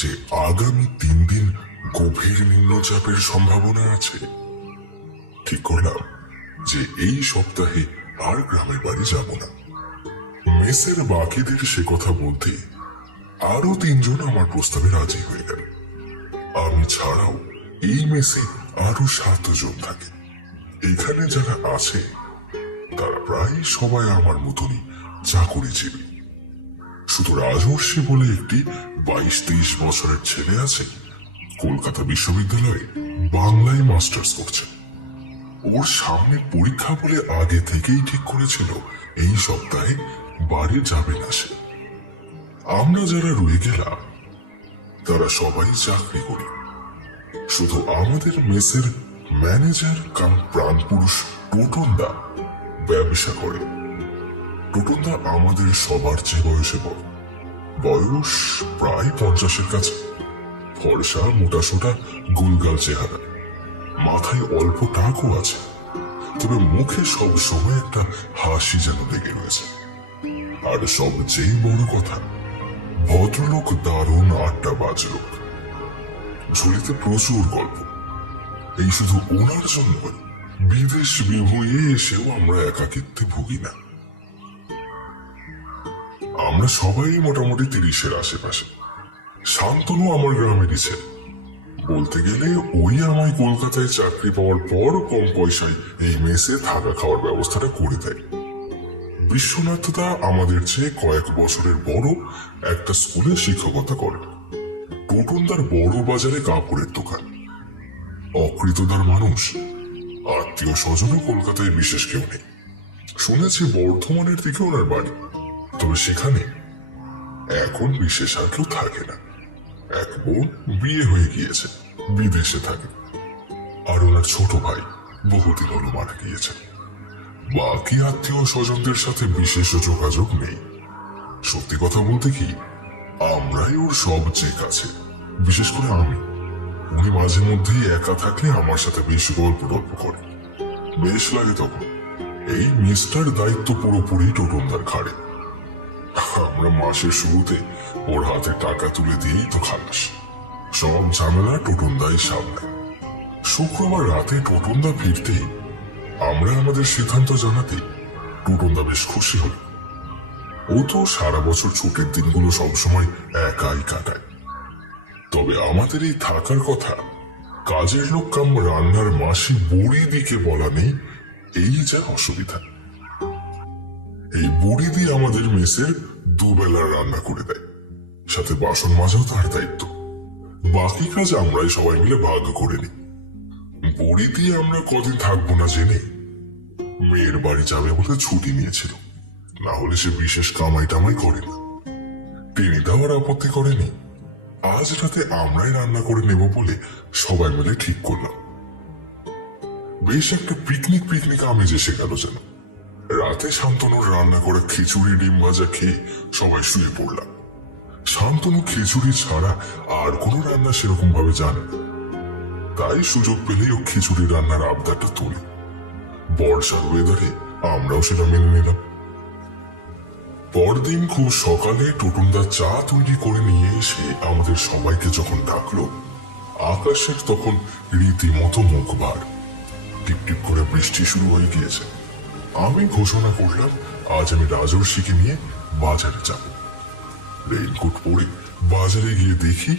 যে আগামী 3 দিন গভীর নিম্নচাপের সম্ভাবনা আছে, ঠিক করলাম যে এই সপ্তাহে আর গ্রামের বাড়ি যাব না। মেসের বাকিদের সে কথা বলতে আরো 3 জন আমার প্রস্তাবে রাজি হয়ে গেল। আমি ছাড়াও এই মেসে আরো 7 জন থাকে। এখানে যারা আছে তারা প্রায় সবাই আমার মতনই চাকুরিজীবী। শুধু রাজর্ষি বলে একটি 22-23 বছরের ছেলে আছে, কলকাতা বিশ্ববিদ্যালয়ে বাংলায় মাস্টার্স করছে। ওর সামনে পরীক্ষা বলে আগে থেকেই ঠিক করেছিল এই সপ্তাহে বাড়ি যাবে না সে। আমরা যারা রয়ে গেলাম তারা সবাই চাকরি করি। শুধু আমাদের মেসের ম্যানেজার কাম প্রাণপুরুষ টোটনদা ব্যবসা করে। টোটনদা আমাদের সবার চেয়ে বয়সে বড়, বয়স প্রায় 50-এর কাছে। ফর্সা মোটাসোটা গোলগাল চেহারা, মাথায় অল্প টাকও আছে, তবে মুখে সব সময় একটা হাসি যেন লেগে রয়েছে। আর সবচেয়ে বড় কথা, ভদ্রলোক দারুণ আড্ডাবাজ লোক। ঝুলিতে প্রচুর গল্প। এই শুধু ওনার জন্য বিদেশ বিভুঁইয়ে এসেও আমরা একাকিত্বে ভুগি না। আমরা সবাই মোটামুটি 30-এর আশেপাশে। শান্তনু আমার গ্রামেরই ছেলে। বলতে গেলে ওই আমায় কলকাতায় চাকরি পাওয়ার পর কম পয়সায় এই মেসে থাকা খাওয়ার ব্যবস্থাটা করে দেয়। বিশ্বনাথ দা আমাদের চেয়ে কয়েক বছরের বড় একটা স্কুলে শিক্ষকতা করে। টোটনদার বড় বাজারে কাপড়ের দোকান। অকৃতদার মানুষ, আত্মীয় স্বজনও কলকাতায় বিশেষ কেউ নেই। শুনেছি বর্ধমানের দিকে ওনার বাড়ি, তবে সেখানে এখন বিশেষ আর কেউ থাকে না। এক বোন বিয়ে হয়ে গিয়েছে, বিদেশে থাকে। আর ওনার ছোট ভাই বহুদিন হলো মারা গিয়েছে। বাকি আত্মীয় স্বজনদের সাথে বিশেষ যোগাযোগ নেই। সত্যি কথা বলতে কি, আমরাই ওর সবচেয়ে কাছে, বিশেষ করে আমি। উনি মাঝে মধ্যেই একা থাকলে আমার সাথে বেশ গল্প টল্প করে, বেশ লাগে তখন। এই মিস্টার দায়িত্ব পুরোপুরি টোটনদার ঘাড়ে। আমরা মাসের শুরুতে ওর হাতে টাকা তুলে দিয়েই তো খালাস। সব ঝামেলা টোটনদাই সামলায়। শুক্রবার রাতে টোটনদা ফিরতেই আমরা আমাদের সিদ্ধান্ত জানাতে টোটনদা বেশ খুশি হল। ও তো সারা বছর ছুটির দিনগুলো সবসময় একাই কাটায়। তবে আমাদের এই থাকার কথা কাজের লোক কাম রান্নার মাসি বুড়ি দিকে বলা নেই, এই যা অসুবিধা। এই বুড়ি দিয়ে আমাদের মেসের দুবেলার রান্না করে দেয়, সাথে বাসন মাজাও তার দায়িত্ব। বাকি কাজ আমরাই সবাই মিলে ভাগ করে নিই। বুড়ি দিয়ে আমরা কদিন থাকবো না জেনে মেয়ের বাড়ি যাবে বলে ছুটি নিয়েছিল, না হলে সে বিশেষ কামাই টামাই করে না। তিনি দেওয়ার আপত্তি করেনি। আজ রাতে আমরাই রান্না করে নেব বলে সবাই মিলে ঠিক করলাম। বেশ একটা পিকনিক পিকনিক আমেজ এসে গেল যেন। রাতে শান্তনুর রান্না করে খিচুড়ি ডিম ভাজা খেয়ে সবাই শুয়ে পড়লাম। শান্তনু খিচুড়ি ছাড়া আর কোনো রান্না সেরকম ভাবে জানে না, তাই সুযোগ পেলেই ও খিচুড়ি রান্নার আবদারটা তোলে। বর্ষার ওয়েদারে আমরাও সেটা মেনে নিলাম। পরদিন খুব সকালে টোটনদা চা তৈরি করে নিয়ে এসে আমাদের সবাইকে যখন ডাকলো, আকাশের তখন রীতিমতো মুখ ভার। টিপটিপ করে বৃষ্টি শুরু হয়ে গিয়েছে। আমি ঘোষণা করলাম আজ আমি রাজর্ষিকে নিয়ে বাজারে যাব। রেইনকোট পরে বাজারে গিয়ে দেখি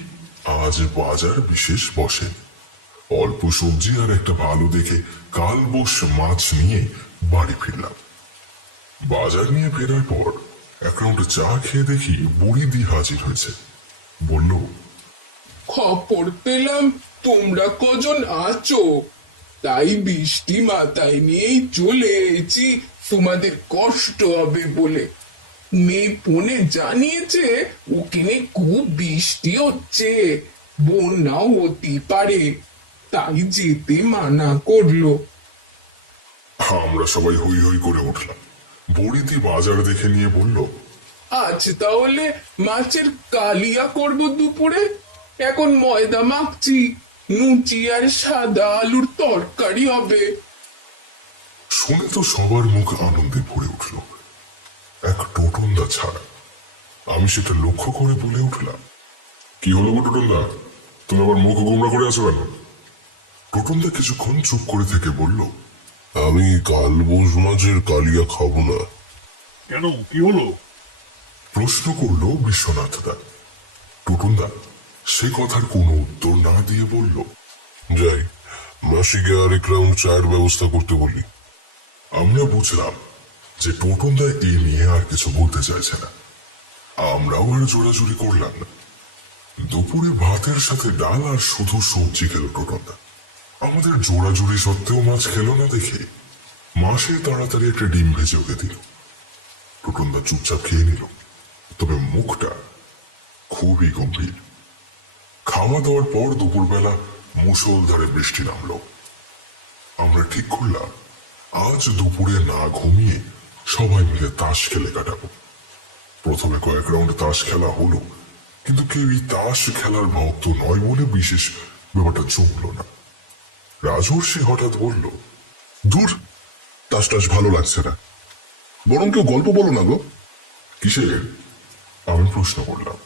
আজ বাজার বিশেষ বসে। অল্প সবজি আর একটা ভালো দেখে কালবোস মাছ নিয়ে বাড়ি ফিরলাম। বাজার নিয়ে ফেরার পর এক রাউন্ড চা খেয়ে দেখি বুড়ি দি হাজির হয়েছে। বলল, খবর পেলাম তোমরা কজন আছো, তাই বৃষ্টি মাথায় নিয়েই চলে এসেছি তোমাদের কষ্ট হবে বলে। মেয়ে ফোনে জানিয়েছে ওখানে খুব বৃষ্টি হচ্ছে, বন্যাও হতে পারে, তাই যেতে মানা করলো। আমরা সবাই হই হই করে উঠলাম। বুড়িদি বাজার দেখে নিয়ে বলল, আজ তাহলে মাছের কালিয়া করব দুপুরে। এখন ময়দা মাখছি, লুচি আর সাদা আলুর তরকারি হবে। শুনে তো সবার মুখ আনন্দে ভরে উঠল, এক টোটনদা ছাড়া। আমি সেটা লক্ষ্য করে বলে উঠলাম, কি হলো গো টোটনদা? তুমি আবার মুখ গোমরা করে আছো কেন? টোটনদা কিছুক্ষণ চুপ করে থেকে বলল, আমি কালবোস মাছের কালিয়া খাবো না। কেন, কি হলো? প্রশ্ন করলো বিশ্বনাথ দা। টোটনদা সে কথার কোনো উত্তর না দিয়ে বলল, যাই, মাসিকে আরেক রাউন্ড চায়ের ব্যবস্থা করতে বলি। আমরা বুঝলাম যে টোটনদা এই নিয়ে আর কিছু বলতে চাইছে না। আমরাও আর জোরাজুরি করলাম না। দুপুরে ভাতের সাথে ডাল আর শুধু সবজি খেল টোটনদা। আমাদের জোরাজুরি সত্ত্বেও মাছ খেলো না দেখে মাসে তাড়াতাড়ি একটা ডিম ভেজে ওকে দিল। টোটনদা চুপচাপ খেয়ে নিল, তবে মুখটা খুবই গম্ভীর। খাওয়া দাওয়ার পর দুপুরবেলা মুষলধারে বৃষ্টি নামলো। আমরা ঠিক করলাম আজ দুপুরে না ঘুমিয়ে সবাই মিলে তাস খেলে কাটাবো। প্রথমে কয়েক রাউন্ড তাস খেলা হলো, কিন্তু কেউই তাস খেলার ভক্ত নয় বলে বিশেষ ব্যাপারটা জমলো না। রাজর্ষি হঠাৎ বলল, দূর, তাস টাস ভালো লাগছে না, বরং কেউ গল্প বলো না গো। কিসের? আমি প্রশ্ন করলাম।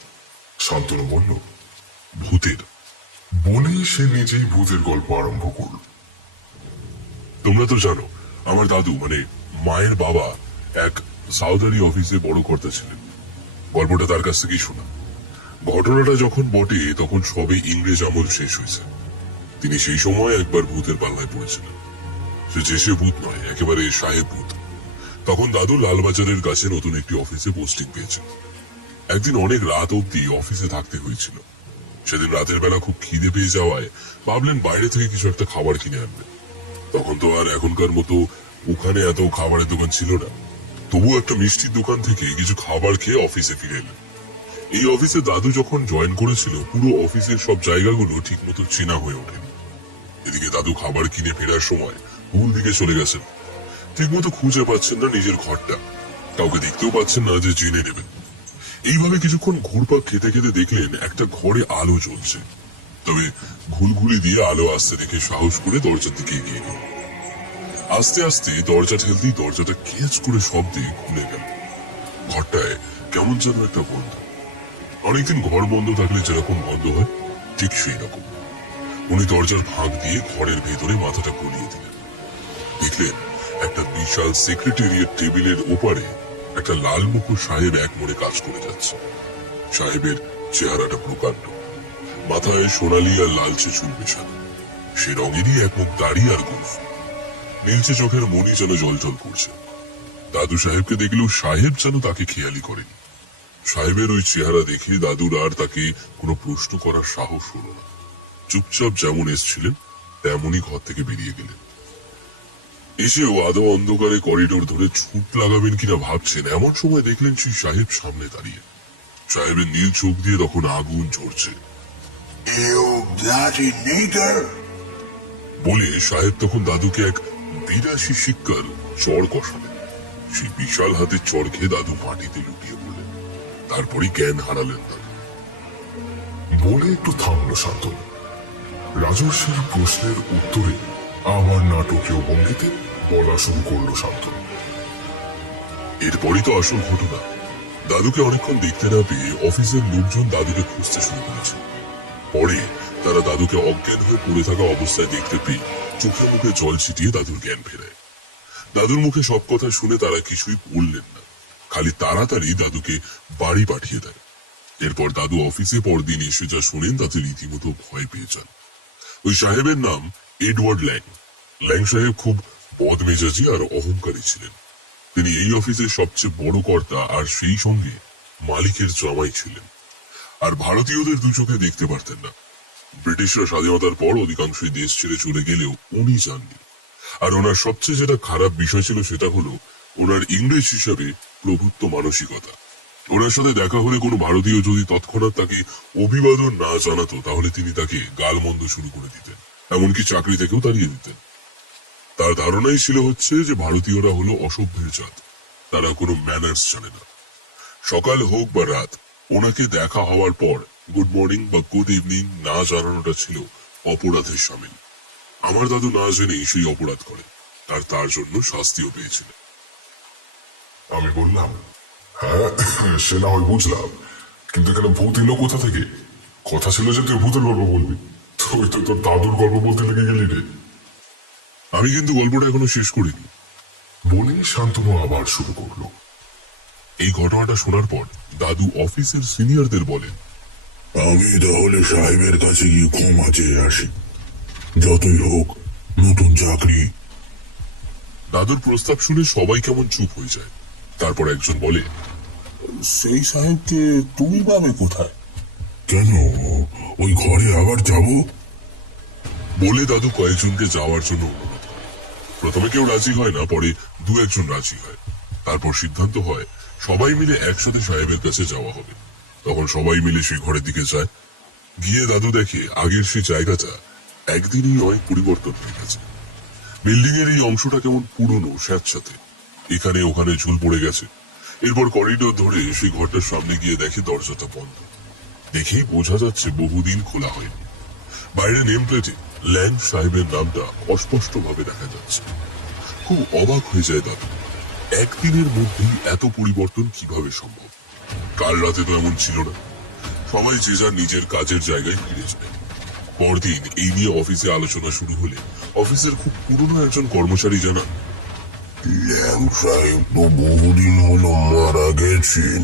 শান্তনু বলল, ভূতের। বলেই সে নিজেই ভূতের গল্প আরম্ভ করল। তোমরা তো জানো আমার দাদু মানে মায়ের বাবা এক সাউদারি অফিসে বড় কর্তা ছিলেন। গল্পটা তার কাছ থেকেই শোনা। ঘটনাটা যখন বটে তখন সবে ইংরেজ আমল শেষ হয়েছে। তিনি সেই সময় একবার ভূতের পাল্লায় পড়েছিলেন। সে ভূত নয়, একেবারে সাহেব ভূত। তখন দাদু লালবাজারের কাছে নতুন একটি অফিসে পোস্টিং পেয়েছেন। একদিন অনেক রাত অব্দি অফিসে থাকতে হয়েছিল। সেদিন রাতের বেলা খুব খিদে পেয়ে যাওয়ায় ভাবলেন বাইরে থেকে কিছু একটা খাবার কিনে আনবেন। তখন তো আর এখনকার মতো ওখানে এত খাবারের দোকান ছিল না। তবু একটা মিষ্টির দোকান থেকে কিছু খাবার খেয়ে অফিসে ফিরে এলেন। এই অফিসে দাদু যখন জয়েন করেছিল পুরো অফিসের সব জায়গাগুলো ঠিক মতো চেনা হয়ে ওঠেনি। এদিকে দাদু খাবার কিনে ফেরার সময় ভুল দিকে চলে গেছেন। ঠিক মতো খুঁজে পাচ্ছেন না নিজের ঘরটা, কাউকে দেখতেও পাচ্ছেন না যে চিনে নেবেন। এইভাবে কিছুক্ষণ ঘুরপাক খেতে খেতে দেখলেন একটা ঘরে আলো জ্বলছে। তবে ঘুলঘুলি দিয়ে আলো আসতে দেখে সাহস করে দরজার দিকে এগিয়ে গেল। আস্তে আস্তে দরজা ঠেলতেই দরজাটা কেঁচ করে শব্দে খুলে গেল। ঘরটায় কেমন যেন একটা বন্ধ। অনেকদিন ঘর বন্ধ থাকলে যেরকম বন্ধ হয় ঠিক সেই রকম। উনি দরজার ফাঁক দিয়ে ঘরের ভেতরে মাথাটা গলিয়ে দিলেন। দেখলেন একটা বিশাল সেক্রেটারিয়েট টেবিলের ওপারে একটা লাল মুখো সাহেব এক মনে কাজ করে যাচ্ছে। সাহেবের চেহারাটা প্রকাণ্ড, মাথায় সোনালি আর লালচে চুল মেশানো। সে রঙেরই এক মুখ দাড়ি আর গোঁফ। নীলচে চোখের মনি যেন জলজল করছে। দাদু সাহেবকে দেখলেও সাহেব যেন তাকে খেয়ালি করেনি। সাহেবের ওই চেহারা দেখে দাদুর আর তাকে কোনো প্রশ্ন করার সাহস হলো না। চুপচাপ যেমন এসছিলেন তেমনই ঘর থেকে বেরিয়ে গেলেন। এসেও আদৌ অন্ধকারে করিডোর ধরে ছুট লাগাবেন কিনা ভাবছেন, এমন সময় দেখলেন সেই সাহেব সামনে দাঁড়িয়ে। সাহেবের নীল চোখ দিয়ে তখন আগুন ঝরছে। বলে সাহেব তখন দাদুকে এক বিরাশি শিক্ষার চড় কষালেন। সেই বিশাল হাতের চড় খেয়ে দাদু মাটিতে লুটিয়ে পড়লেন। তারপরই জ্ঞান হারালেন দাদু। বলে একটু থামলো শান্তনু। রাজর্ষির প্রশ্নের উত্তরে আবার নাটকীয় ভঙ্গিতে বলা শুরু করলো শান্তনু। এরপরই তো আসল ঘটনা। দাদুকে অনেকক্ষণ দেখতে না পেয়ে অফিসের লোকজন দাদুকে খুঁজতে শুরু করেছে। পরে তারা দাদুকে অজ্ঞান হয়ে পড়ে থাকা অবস্থায় দেখতে পেয়ে চোখে মুখে জল ছিটিয়ে দাদুর জ্ঞান ফেরায়। দাদুর মুখে সব কথা শুনে তারা কিছুই বললেন না, খালি তাড়াতাড়ি দাদুকে বাড়ি পাঠিয়ে দেয়। এরপর দাদু অফিসে পরদিন এসে যা শোনেন তাতে রীতিমতো ভয় পেয়ে যান। ওই সাহেবের নাম এডওয়ার্ড ল্যাং। ল্যাং সাহেব খুব বদমেজাজি আর অহংকারী ছিলেন। তিনি এই অফিসের সবচেয়ে বড় কর্তা আর সেই সঙ্গে মালিকের জামাই ছিলেন। আর ভারতীয়দের দু চোখে দেখতে পারতেন না। ব্রিটিশরা স্বাধীনতার পর অধিকাংশই দেশ ছেড়ে চলে গেলেও উনি যাননি। আর ওনার সবচেয়ে যেটা খারাপ বিষয় ছিল সেটা হলো ওনার ইংরেজ হিসাবে প্রভুত্ব মানসিকতা। ওনার সাথে দেখা হলে কোনো ভারতীয় যদি তৎক্ষণাৎ তাকে অভিবাদন না জানাতো তাহলে তিনি তাকে গালমন্দ শুরু করে দিতেন, এমনকি চাকরি থেকেও তাড়িয়ে দিতেন। তার ধারণাই ছিল হচ্ছে যে ভারতীয়রা হলো অসভ্যের জাত, তারা কোনো ম্যানার্স জানে না। সকাল হোক বা রাত ওনাকে দেখা হওয়ার পর গুড মর্নিং বা গুড ইভিনিং না জানানোটা ছিল অপরাধের সামিল। আমার দাদু না জেনেই সেই অপরাধ করেন, আর তার জন্য শাস্তিও পেয়েছিলেন। আমি বললাম, হ্যাঁ সে না হয় বুঝলাম, কিন্তু এখানে ভূত এলো কোথা থেকে? কথা ছিল যে তুই ভূতের গল্প বলবি, তুই তো তোর দাদুর গল্প বলতে লেগে গেলি রে। আমি কিন্তু গল্পটা এখনো শেষ করিনি। বলেই শান্তনু আবার শুরু করলো। এই ঘটনাটা শোনার পর দাদু অফিসের সিনিয়রদের বলেন, আমি তাহলে সাহেবের কাছে গিয়ে ক্ষমা চেয়ে আসি। যতই হোক নতুন চাকরি। দাদুর প্রস্তাব শুনে সবাই কেমন চুপ হয়ে যায়। তারপর একজন বলে, সেই সাহেবকে তুমি পাবে কোথায়? কেন, ওই ঘরে আবার যাব? বলে দাদু কয়েকজনকে যাওয়ার জন্য অনুরোধ করে। প্রথমে কেউ রাজি হয় না, পরে দু একজন রাজি হয়। তারপর সিদ্ধান্ত হয় সবাই মিলে একসাথে সাহেবের কাছে যাওয়া হবে। তখন সবাই মিলে সেই ঘরের দিকে যায়। গিয়ে দাদু দেখে আগের সেই জায়গাটা একদিনই অনেক পরিবর্তন হয়ে গেছে। বিল্ডিং এর এই অংশটা কেমন পুরনো স্যাঁতস্যাঁতে, এখানে ওখানে ঝুল পড়ে গেছে। এরপর করিডোর ধরে সেই ঘরটার সামনে গিয়ে দেখে দরজাটা বন্ধ। দেখেই বোঝা যাচ্ছে বহুদিন খোলা হয়নি। বাইরে নেম প্লেটে ল্যান্ড সাহেবের নামটা অস্পষ্ট ভাবে দেখা যাচ্ছে। খুব অবাক হয়ে যায় দাদু, একদিনের মধ্যেই এত পরিবর্তন কিভাবে সম্ভব? কাল রাতে তো এমন ছিল না। সবাই যে যার নিজের কাজের জায়গায় ফিরে যায়। পরদিন এই নিয়ে অফিসে আলোচনা শুরু হলে অফিসের খুব পুরনো একজন কর্মচারী জানান, ল্যাং সাহেব তো বহুদিন হলো মারা গেছেন।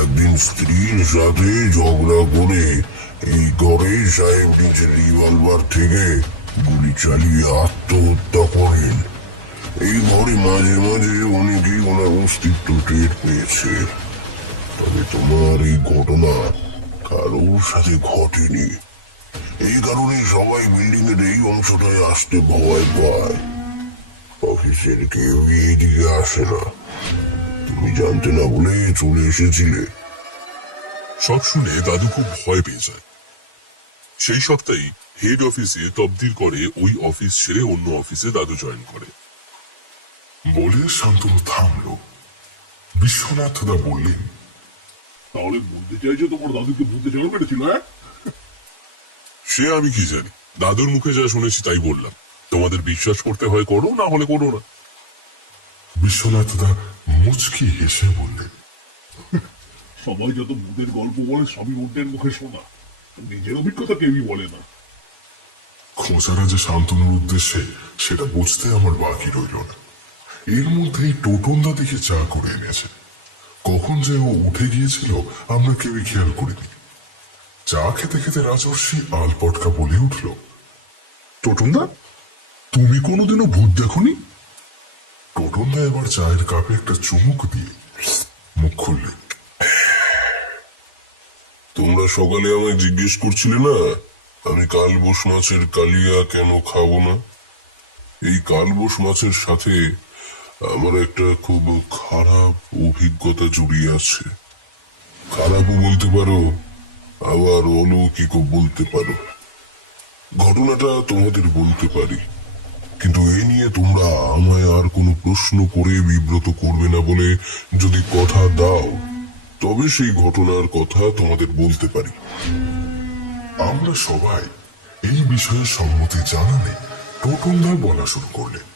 একদিন স্ত্রীর সাথে ঝগড়া করে এই ঘরে সাহেব নিজের রিভলভার থেকে গুলি চালিয়ে আত্মহত্যা করেন। এই ঘরে মাঝে মাঝে অনেকেই ওনার অস্তিত্ব টের পেয়েছে। তবে তোমার এই ঘটনা কারোর সাথে ঘটেনি। এই কারণে সবাই বিল্ডিং এর এই অংশটায় আসতে ভয় পায়। অফিসের কেউ এইদিকে আসে না। তুমি জানতে না বলে চলে এসেছিলে। সব শুনে দাদু খুব ভয় পেয়ে যায়। সেই সপ্তাহে হেড অফিসে তবদিল করে ওই অফিস ছেড়ে অন্য অফিসে দাদু জয়েন করে। বলে শান্তনু থামলো। বিশ্বনাথ দা বললেন, তাহলে বলতে চাইছো তোমার দাদুকে ভূতে জন্ম মেরেছিল? হ্যাঁ, সে আমি কি জানি, দাদুর মুখে যা শুনেছি তাই বললাম। তোমাদের বিশ্বাস করতে হয় করো, না হলে করো না। বিশ্বনাথ দা মুচকি হেসে বললেন, সবাই যত ভূতের গল্প বলে সবই অন্যের মুখে শোনা, নিজের অভিজ্ঞতা কেউই বলে না। খোঁচারা যে শান্তনুর উদ্দেশ্যে সেটা বুঝতে আমার বাকি রইল না। এর মধ্যেই টোটনদা দিকে চা করে এনেছে। কখন যে ও উঠে গিয়েছিল আমরা কেউই খেয়াল করিনি। চা খেতে খেতে রাজর্ষি আলপটকা বলে উঠল, টোটনদা, তুমি কোনোদিনও ভূত দেখোনি? টোটনদা এবার চায়ের কাপে একটা চুমুক দিয়ে মুখ খুললেন। তোমরা সকালে আমায় জিজ্ঞেস করছিলে না আমি কালবোস মাছের কালিয়া কেন খাবো না? এই কালবোস মাছের সাথে আমার একটা খুব খারাপ অভিজ্ঞতা জড়িয়ে আছে। খারাপও বলতে পারো, আবার অলৌকিকও বলতে পারো। ঘটনাটা তোমাদের বলতে পারি, কিন্তু এ নিয়ে তোমরা আমায় আর কোনো প্রশ্ন করে বিব্রত করবে না বলে যদি কথা দাও, তবে সেই ঘটনার কথা তোমাদের বলতে পারি। আমরা সবাই এই বিষয়ে সম্মতি জানালে টোটনদা বলা শুরু করলেন।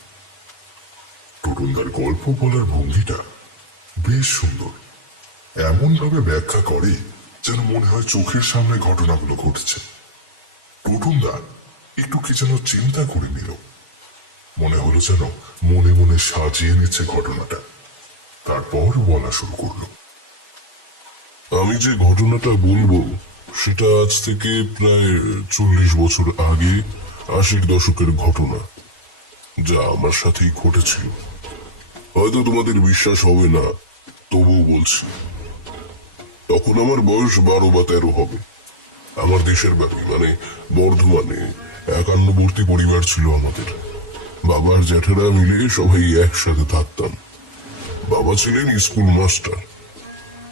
টোটনদার গল্প বলার ভঙ্গিটা বেশ সুন্দর। এমন ভাবে ব্যাখ্যা করে যেন মনে হয় চোখের সামনে ঘটনাগুলো ঘটছে। টোটনদা একটু কি যেন চিন্তা করে নিল। মনে হলো যেন মনে মনে সাজিয়ে নিচ্ছে ঘটনাটা। তারপর বলা শুরু করলো। আমি যে ঘটনাটা বলবো সেটা আজ থেকে প্রায় 40 বছর আগে 80-র দশকের ঘটনা, যা আমার সাথেই ঘটেছিল। হয়তো তোমাদের বিশ্বাস হবে না, তবুও বলছি। তখন আমার বয়স 12 বা 13 হবে। আমার দেশের বাড়ি মানে বর্ধমানে একান্নবর্তী পরিবার ছিল আমাদের। বাবার জ্যাঠারা মিলে সবাই একসাথে থাকতাম। বাবা ছিলেন স্কুল মাস্টার,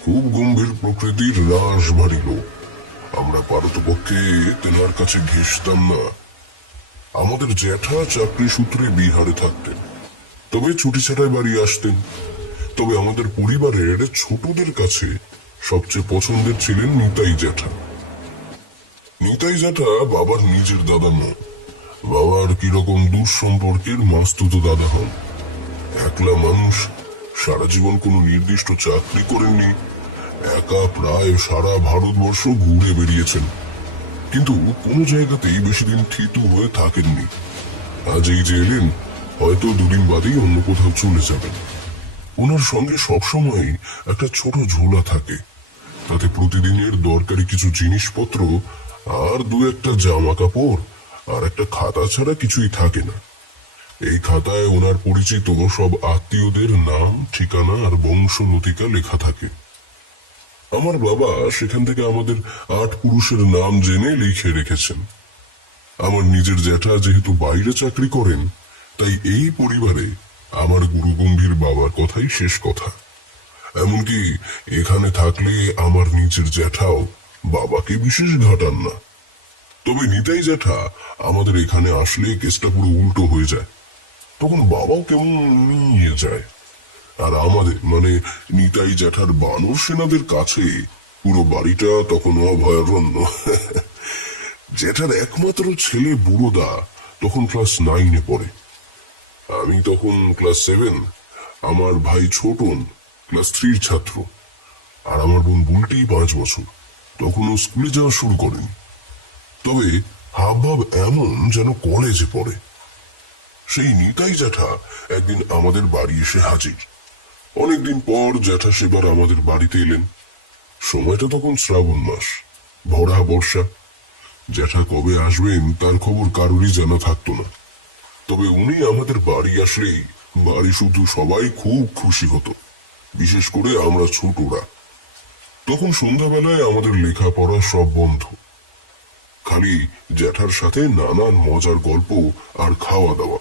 খুব গম্ভীর প্রকৃতির, রাশ ভারী লোক। আমরা পারতপক্ষে তেনার কাছে ঘেঁষতাম না। আমাদের জ্যাঠা চাকরি সূত্রে বিহারে থাকতেন, তবে ছুটি ছাটায় বাড়ি আসতেন। তবে আমাদের পরিবারের ছোটদের কাছে সবচেয়ে পছন্দের ছিলেন নিতাই জ্যাঠা। নিতাই জ্যাঠা বাবার নিজের দাদা নন, বাবার কিরকম দূর সম্পর্কের মাস্তুতো দাদা হন। একলা মানুষ, সারা জীবন কোনো নির্দিষ্ট চাকরি করেননি, একা প্রায় সারা ভারতবর্ষ ঘুরে বেরিয়েছেন, কিন্তু কোনো জায়গাতেই বেশি দিন থিতু হয়ে থাকেননি। আজ এই যে এলেন, হয়তো দুদিন বাদেই অন্য কোথাও চলে যাবেন। ওনার সঙ্গে সবসময় একটা ছোট ঝোলা থাকে, তাতে প্রতিদিনের দরকারি কিছু জিনিসপত্র আর দু একটা জামা কাপড় আর একটা খাতা ছাড়া কিছুই থাকে না। এই খাতায় ওনার পরিচিত সব আত্মীয়দের নাম, ঠিকানা আর বংশ নথিকা লেখা থাকে। আমার বাবা সেখান থেকে আমাদের 8 পুরুষের নাম জেনে লিখে রেখেছেন। আমার নিজের জ্যাঠা যেহেতু বাইরে চাকরি করেন, তাই এই পরিবারে আমার গুরুগম্ভীর বাবার কথাই শেষ কথা। এমনকি এখানে থাকলে আমার নিজের জ্যাঠাও বাবাকে বিশেষ ঘাটান না। তবে নিতাই জ্যাঠা আমাদের এখানে আসলে কেসটা পুরো উল্টো হয়ে যায়, তখন বাবাও কেমন নিয়ে যায়। আর আমাদের মানে নিতাই জ্যাঠার বানর সেনাদের কাছে পুরো বাড়িটা তখন অভয়ারণ্য। জ্যাঠার একমাত্র ছেলে বুড়োদা তখন ক্লাস 9-এ পড়ে, আমি তখন ক্লাস 7, আমার ভাই ছোটন ক্লাস 3-র ছাত্র, আর আমার বোন বুলটি 5 বছর, তখনও স্কুলে যাওয়া শুরু করেনি। তবে হাবভাব এমন যেন কলেজে পড়ে। সেই নিতাই জ্যাঠা একদিন আমাদের বাড়ি এসে হাজির। অনেকদিন পর জ্যাঠা সেবার আমাদের বাড়িতে এলেন। সময়টা তখন শ্রাবণ মাস, ভরা বর্ষা। জ্যাঠা কবে আসবেন তার খবর কারোরই জানা থাকতো না। তবে উনি আমাদের বাড়ি আসলেই বাড়ি শুধু সবাই খুব খুশি হতো, বিশেষ করে আমরা ছোটরা। তখন সন্ধ্যাবেলায় আমাদের লেখাপড়া সব বন্ধ, খালি জ্যাঠার সাথে নানান মজার গল্প আর খাওয়া দাওয়া।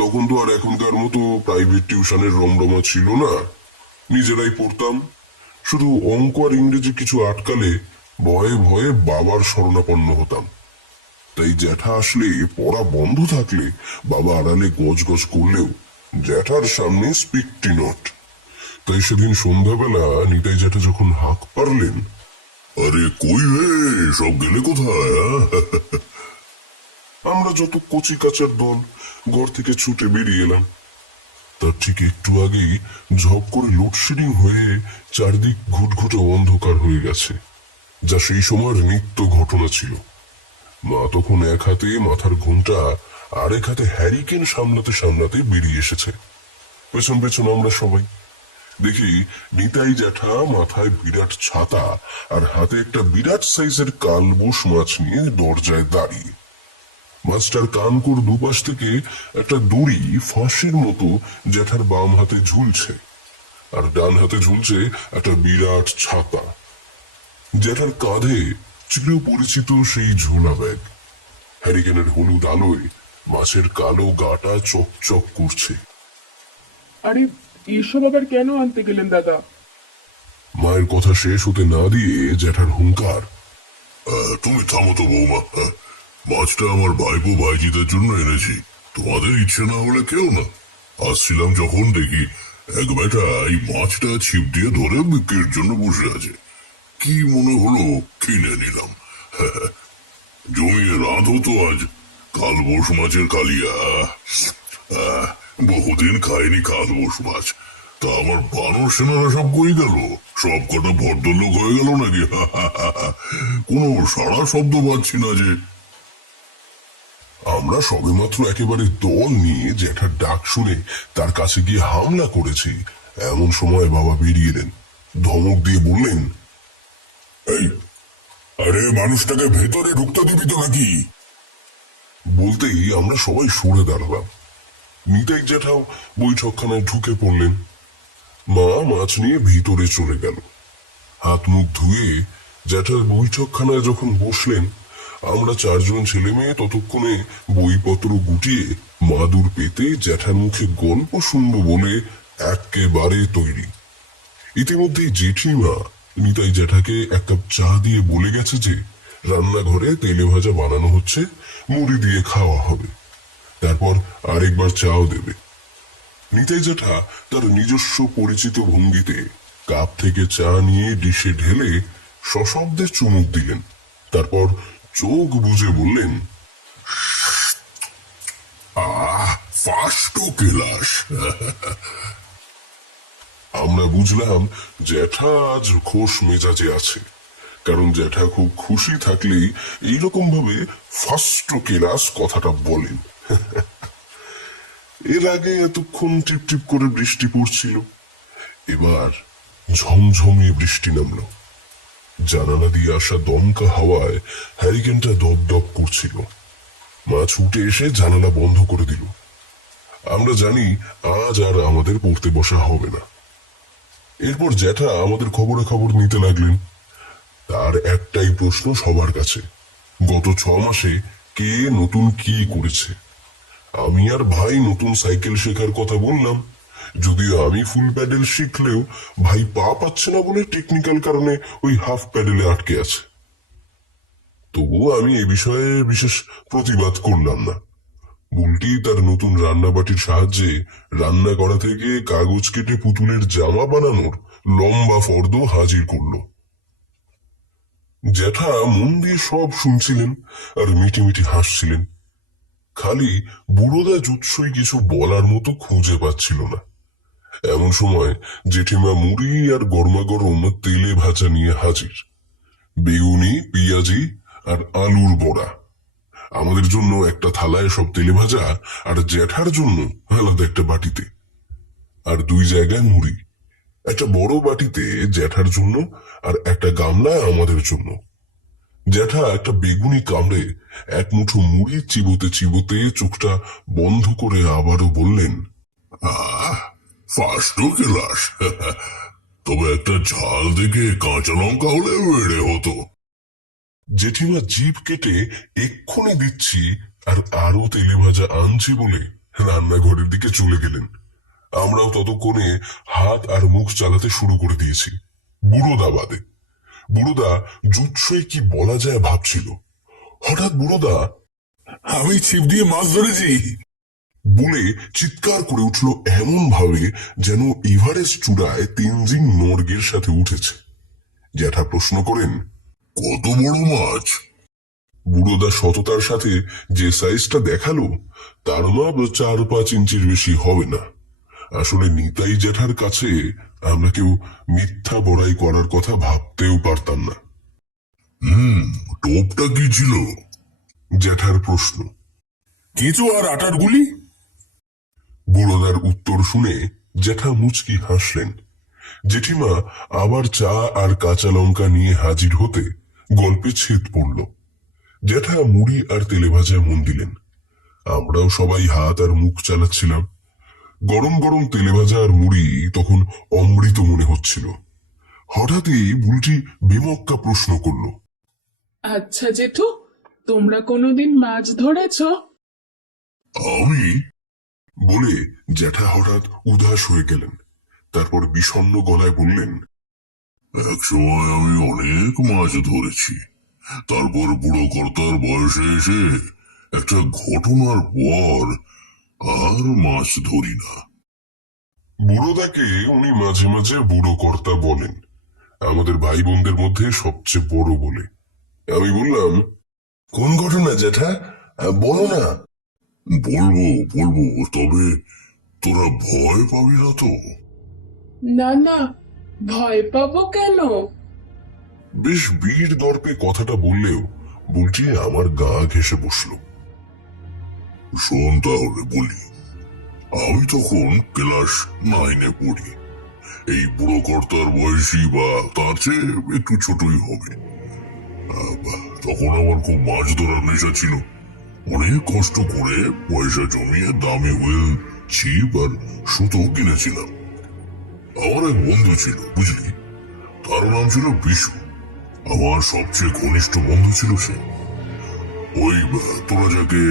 তখন তো আর এখনকার মতো প্রাইভেট টিউশনের রমরমা ছিল না, নিজেরাই পড়তাম। শুধু অঙ্ক আর ইংরেজি কিছু আটকালে ভয়ে ভয়ে বাবার শরণাপন্ন হতাম। তাই জ্যাঠা আসলে পড়া বন্ধ থাকলে বাবা আড়ালে গজ করলেও জ্যাঠার সামনে স্পিকটি নোট। তাই সেদিন সন্ধ্যাবেলা নিতাই জ্যাঠা যখন হাঁক পারলেন, আরে কই রে, সব গেলে কোথায়? আমরা যত কচি কাচার দল ঘর থেকে ছুটে বেরিয়ে এলাম। তার ঠিক একটু আগেই ঝপ করে লোডশেডিং হয়ে চারদিক ঘুটঘুটে অন্ধকার হয়ে গেছে, যা সেই সময়ের নিত্য ঘটনা ছিল। মা তখন এক হাতে মাথার ঘুমটা আর এক হাতে হ্যারিকেন সামলাতে সামলাতে বেরিয়ে এসেছে। পেছন পেছন আমরা সবাই দেখি নিতাই জ্যাঠা মাথায় বিরাট ছাতা আর হাতে একটা বিরাট সাইজের কালবোস মাছ নিয়ে দরজায় দাঁড়িয়ে। মাছটার কানকোর দুপাশ থেকে একটা দড়ি ফাঁসির মতো জ্যাঠার বাম হাতে ঝুলছে, আর ডান হাতে ঝুলছে একটা বিরাট ছাতা। জ্যাঠার কাঁধে ছিল পরিচিত সেই ঝোলা ব্যাগ। হ্যারিকেনের হলুদ আলোয় মাছের কালো গাটা চকচক করছে। আরে এসব আবার কেন আনতে গেলেন দাদা? মায়ের কথা শেষ হতে না দিয়ে জ্যাঠার হুঙ্কার, তুমি থামো তো বৌমা, মাছটা আমার ভাইপো ভাইজিদের জন্য এনেছি, তোমাদের ইচ্ছে না হলে কেউ না। আসছিলাম যখন দেখি এক বেটা এই মাছটা ছিপ দিয়ে ধরে বিক্রির জন্য বসে আছে, কি মনে হলো কিনে নিলাম। জমিয়ে রাঁধো তো আজ কালবোস মাছের কালিয়া। বহুদিন খাইনি কালবোস মাছ। তা আমার বানর সেনারা সব কই গেল? সব কটা ভদ্রলোক হয়ে গেল নাকি? কোনো সাড়া শব্দ পাচ্ছি না যে। আমরা সবেমাত্র একেবারে দল নিয়ে জ্যাঠার ডাক শুনে তার কাছে গিয়ে হামলা করেছি, এমন সময় বাবা বেরিয়ে এলেন। ধমক দিয়ে বললেন, এই আরে মানুষটাকে ভেতরে ঢুকতে দিবি তো নাকি? বলতেই আমরা সবাই সরে দাঁড়ালাম। নিতাই জ্যাঠাও বৈঠকখানায় ঢুকে পড়লেন। মা মাছ নিয়ে ভিতরে চলে গেল। হাত মুখ ধুয়ে জ্যাঠার বৈঠকখানায় যখন বসলেন, আমরা 4 জন ছেলে মেয়ে ততক্ষণে বইপত্র গুটিয়ে মাদুর পেতে জ্যাঠার মুখে গল্প শুনবো বলে একেবারে তৈরি। ইতিমধ্যেই জেঠিমা নিতাই জ্যাঠাকে 1 কাপ চা দিয়ে বলে গেছে যে রান্নাঘরে তেলে ভাজা বানানো হচ্ছে, মুড়ি দিয়ে খাওয়া হবে, তারপর আরেকবার চাও দেবে। নিতাই জ্যাঠা তার নিজস্ব পরিচিত ভঙ্গিতে কাপ থেকে চা নিয়ে ডিশে ঢেলে সশব্দে চুমুক দিলেন, তারপর চোখ বুজে বললেন, আহ ফাস্টো কেলাস। আমরা বুঝলাম জ্যাঠা আজ খোশ মেজাজে আছে, কারণ জ্যাঠা খুব খুশি থাকলেই এইরকম ভাবে ফার্স্ট ক্লাস কথাটা বলেন। এর আগে এতক্ষণ টিপ টিপ করে বৃষ্টি পড়ছিল, এবার ঝমঝমিয়ে বৃষ্টি নামলো। জানালা দিয়ে আসা দমকা হাওয়ায় হ্যারিকেনটা দপ দপ করছিল। মা ছুটে এসে জানালা বন্ধ করে দিল। আমরা জানি আজ আর আমাদের পড়তে বসা হবে না। এরপর জ্যাঠা আমাদের খবরাখবর নিতে লাগলেন। তার একটাই প্রশ্ন সবার কাছে, গত 6 মাসে কে নতুন কি করেছে। আমি আর ভাই নতুন সাইকেল শেখার কথা বললাম, যদিও আমি ফুল প্যাডেল শিখলেও ভাই পা পাচ্ছে না বলে টেকনিক্যাল কারণে ওই হাফ প্যাডেলে আটকে আছে। তবুও আমি এ বিষয়ে বিশেষ প্রতিবাদ করলাম না। বুলটি তার নতুন রান্নাবাটির সাহায্যে রান্না করা থেকে কাগজ কেটে পুতুলের জামা বানানোর লম্বা ফর্দ হাজির করলো। জ্যাঠা মন দিয়ে সব শুনছিলেন আর মিটিমিটি হাসছিলেন। খালি বুড়োদা জুৎসই কিছু বলার মতো খুঁজে পাচ্ছিল না। এমন সময় জেঠিমা মুড়ি আর গরমাগরম তেলে ভাজা নিয়ে হাজির। বেগুনি, পেঁয়াজি আর আলুর বড়া। আমাদের জন্য একটা থালায় সব তেলে ভাজা, আর জ্যাঠার জন্য আলাদা একটা বাটিতে, আর 2 জায়গায় মুড়ি। একটা বড় বাটিতে জ্যাঠার জন্য আর একটা গামলায় আমাদের জন্য। জ্যাঠা একটা বেগুনি কামড়ে এক মুঠো মুড়ি চিবোতে চিবোতে চোখটা বন্ধ করে আবারও বললেন, ফার্স্ট ক্লাস। তবে একটা ঝাল দেখে কাঁচা লঙ্কা হলে বেড়ে হতো। জেঠিমা জিভ কেটে এক্ষুনি দিচ্ছি আর আরো তেলে ভাজা আনছি বলে রান্নাঘরের দিকে চলে গেলেন। আমরাও ততক্ষণে হাত আর মুখ চালাতে শুরু করে দিয়েছি, বুড়োদা বাদে। বুড়োদা জুৎসই কি বলা যায় ভাবছিল। হঠাৎ বুড়োদা আমি ছিপ দিয়ে মাছ ধরেছি বলে চিৎকার করে উঠল এমন ভাবে যেন এভারেস্ট চূড়ায় তেনজিং নর্গের সাথে উঠেছে। জ্যাঠা প্রশ্ন করেন, কত বড় মাছ? বুড়োদা সততার সাথে যে সাইজটা দেখালো তার মাপ 4-5 ইঞ্চির বেশি হবে না। আসলে নিতাই জ্যাঠার কাছে আমরা কেউ মিথ্যা বড়াই করার কথা ভাবতেও পারতাম না। টোপটা কি ছিল? জ্যাঠার প্রশ্ন। কেঁচো আর আটার গুলি। বুড়োদার উত্তর শুনে জ্যাঠা মুচকি হাসলেন। জেঠিমা আবার চা আর কাঁচা লঙ্কা নিয়ে হাজির হতে গল্পে ছেদ পড়ল। জ্যাঠা মুড়ি আর তেলে ভাজায় মন দিলেন। আমরাও সবাই হাত আর মুখ চালাচ্ছিলাম। গরম গরম তেলে ভাজা আর মুড়ি তখন অমৃত মনে হচ্ছিল। হঠাৎই বুলটি বেমক্কা প্রশ্ন করল, আচ্ছা জেঠু, তোমরা কোনোদিন মাছ ধরেছ? আমি? বলে জ্যাঠা হঠাৎ উদাস হয়ে গেলেন। তারপর বিষণ্ণ গলায় বললেন, এক সময় আমি অনেক মাছ ধরেছি। তারপর বুড়ো কর্তার বয়সে এসে একটা ঘটনার পর আর মাছ ধরি না। বুড়োদাকে উনি মাঝে মাঝে বুড়ো কর্তা বলেন, আমাদের ভাই বোনদের মধ্যে সবচেয়ে বড় বলে। আমি বললাম, কোন ঘটনা জ্যাঠা, বলো না। বলবো বলবো, তবে তোরা ভয় পাবি না তো? না না, ভয় পাবো কেন? বেশ বীর দর্পে কথাটা বললেও বুলটি আমার গা ঘেঁষে বসল। শোন তাহলে বলি। আমি তখন ক্লাস 9-এ পড়ি। এই বুড়ো কর্তার বয়সী বা তার চেয়ে একটু ছোটই হবে। তখন আমার খুব মাছ ধরার নেশা ছিল। অনেক কষ্ট করে পয়সা জমিয়ে দামি হুইল, ছিপ আর সুতো কিনেছিলাম। আমার এক বন্ধু ছিল, বুঝলি, তার নাম ছিল বিশু। আমার সবচেয়ে ঘনিষ্ঠ বন্ধু ছিল সে। ওই তোরা যাকে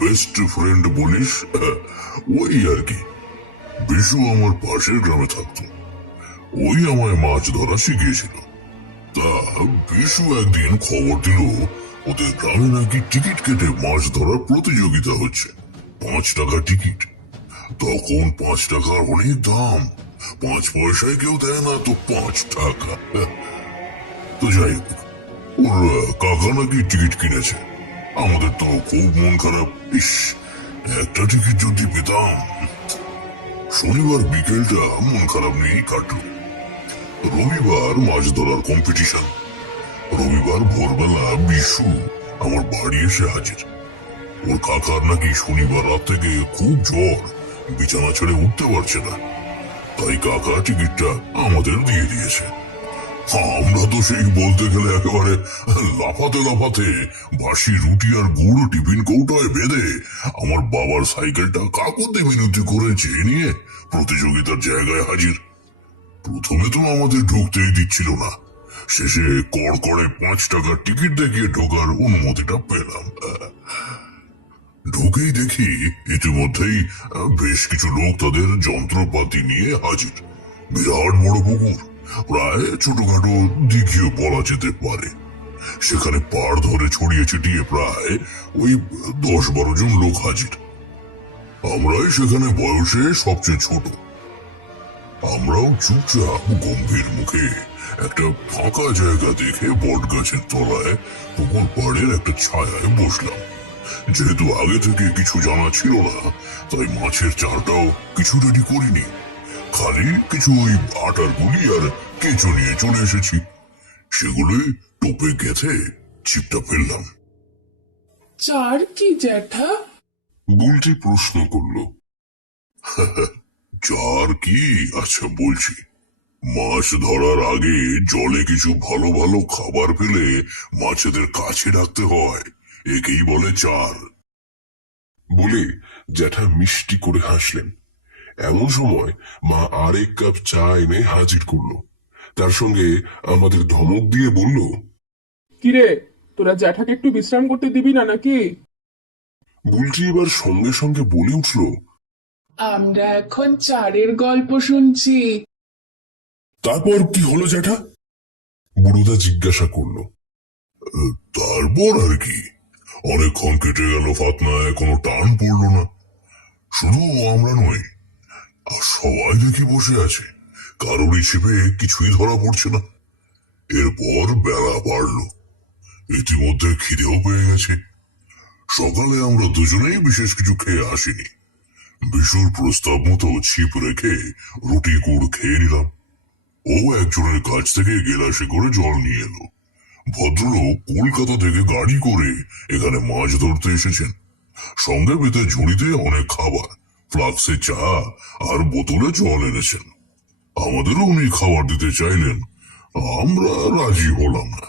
বেস্ট ফ্রেন্ড বলিস, ওই আর কি। বিশু আমার পাশের গ্রামে থাকতো। ওই আমায় মাছ ধরা শিখিয়েছিল। তা বিশু একদিন খবর দিল ওদের গ্রামে নাকি টিকিট কেটে মাছ ধরার প্রতিযোগিতা হচ্ছে। 5 টাকা টিকিট। তখন 5 টাকার অনেক দাম। 5 পয়সায় কেউ দেয় না, তো 5 টাকা। তো যাই হোক, ওর কাকা নাকি টিকিট কিনেছে। আমাদের তো খুব মন খারাপ। ইস, একটা টিকিট যদি পেতাম। শনিবার বিকেলটা মন খারাপ নিয়েই কাটলো। রবিবার মাছ ধরার কম্পিটিশন। রবিবার ভোরবেলা বিশু আমার বাড়ি এসে হাজির। ওর কাকার নাকি শনিবার রাত থেকে খুব জ্বর, বিছানা ছেড়ে উঠতে পারছে না। তাই কাকা টিকিটটা আমাদের দিয়ে দিয়েছে। আমরা তো সেই বলতে গেলে একেবারে লাফাতে লাফাতে বাসি রুটি আর গুড় টিফিন কৌটায় বেঁধে আমার বাবার সাইকেলটা কাকুতি মিনতি করে চেয়ে নিয়ে প্রতিযোগিতার জায়গায় হাজির। প্রথমে তো আমাদের ঢুকতেই দিচ্ছিল না, শেষে কড়কড়ে 5 টাকার টিকিট দেখিয়ে ঢোকার অনুমতিটা পেলাম। ঢুকেই দেখি ইতিমধ্যেই বেশ কিছু লোক তাদের যন্ত্রপাতি নিয়ে হাজির। বিরাট বড় পুকুর, প্রায় ছোটখাটো দিঘিও বলা যেতে পারে। সেখানে পাড় ধরে ছড়িয়ে ছিটিয়ে প্রায় ওই 10-12 জন লোক হাজির। আমরাই সেখানে বয়সে সবচেয়ে ছোট। আমরাও চুপচাপ গম্ভীর মুখে একটা ফাঁকা জায়গা দেখে বট গাছের তলায় পুকুর পাড়ের একটা ছায়ায় বসলাম। যেহেতু আগে থেকে কিছু জানা ছিল না, তাই মাছের চারটাও কিছু রেডি করিনি। খালি কিছু ওই আটার গুলি আর কেঁচো নিয়ে চলে এসেছি। সেগুলোই টোপে গেঁথে ছিপটা ফেললাম। চার কি জ্যাঠা? বুলটি প্রশ্ন করলো। চার কি? আচ্ছা বলছি। মাছ ধরার আগে জলে কিছু ভালো ভালো খাবার পেলে মাছেদের কাছে রাখতে হয়, একেই বলে চার। বলে জ্যাঠা মিষ্টি করে হাসলেন। এমন সময় মা আরেক কাপ চা এনে হাজির করলো। তার সঙ্গে আমাদের ধমক দিয়ে বলল, কিরে, তোরা জ্যাঠাকে একটু বিশ্রাম করতে দিবি না নাকি? বুলটি এবার সঙ্গে সঙ্গে বলে উঠল, আমরা এখন চারের গল্প শুনছি। তারপর কি হলো জ্যাঠা? বুড়োদা জিজ্ঞাসা করলো। তারপর আর কি, অনেকক্ষণ কেটে গেল, ফাতনায় কোনো টান পড়লো না। শুধু আমরা নই, আর সবাই দেখি বসে আছে, কারোরই ছিপে কিছুই ধরা পড়ছে না। এরপর বেলা বাড়লো, ইতিমধ্যে খিদেও পেয়ে গেছে। সকালে আমরা দুজনেই বিশেষ কিছু খেয়ে আসিনি। বিশুর প্রস্তাব মতো ছিপ রেখে রুটি গুড় খেয়ে নিলাম। ও একজনের কাছ থেকে গেলাসে করে জল নিয়ে এলো। ভদ্রলোক কলকাতা থেকে গাড়ি করে এখানে মাছ ধরতে এসেছেন। সঙ্গে পেতে ঝুড়িতে অনেক খাবার, ফ্লাক্সে চা আর বোতলে জল এনেছেন। আমাদেরও উনি খাবার দিতে চাইলেন, আমরা রাজি হলাম না।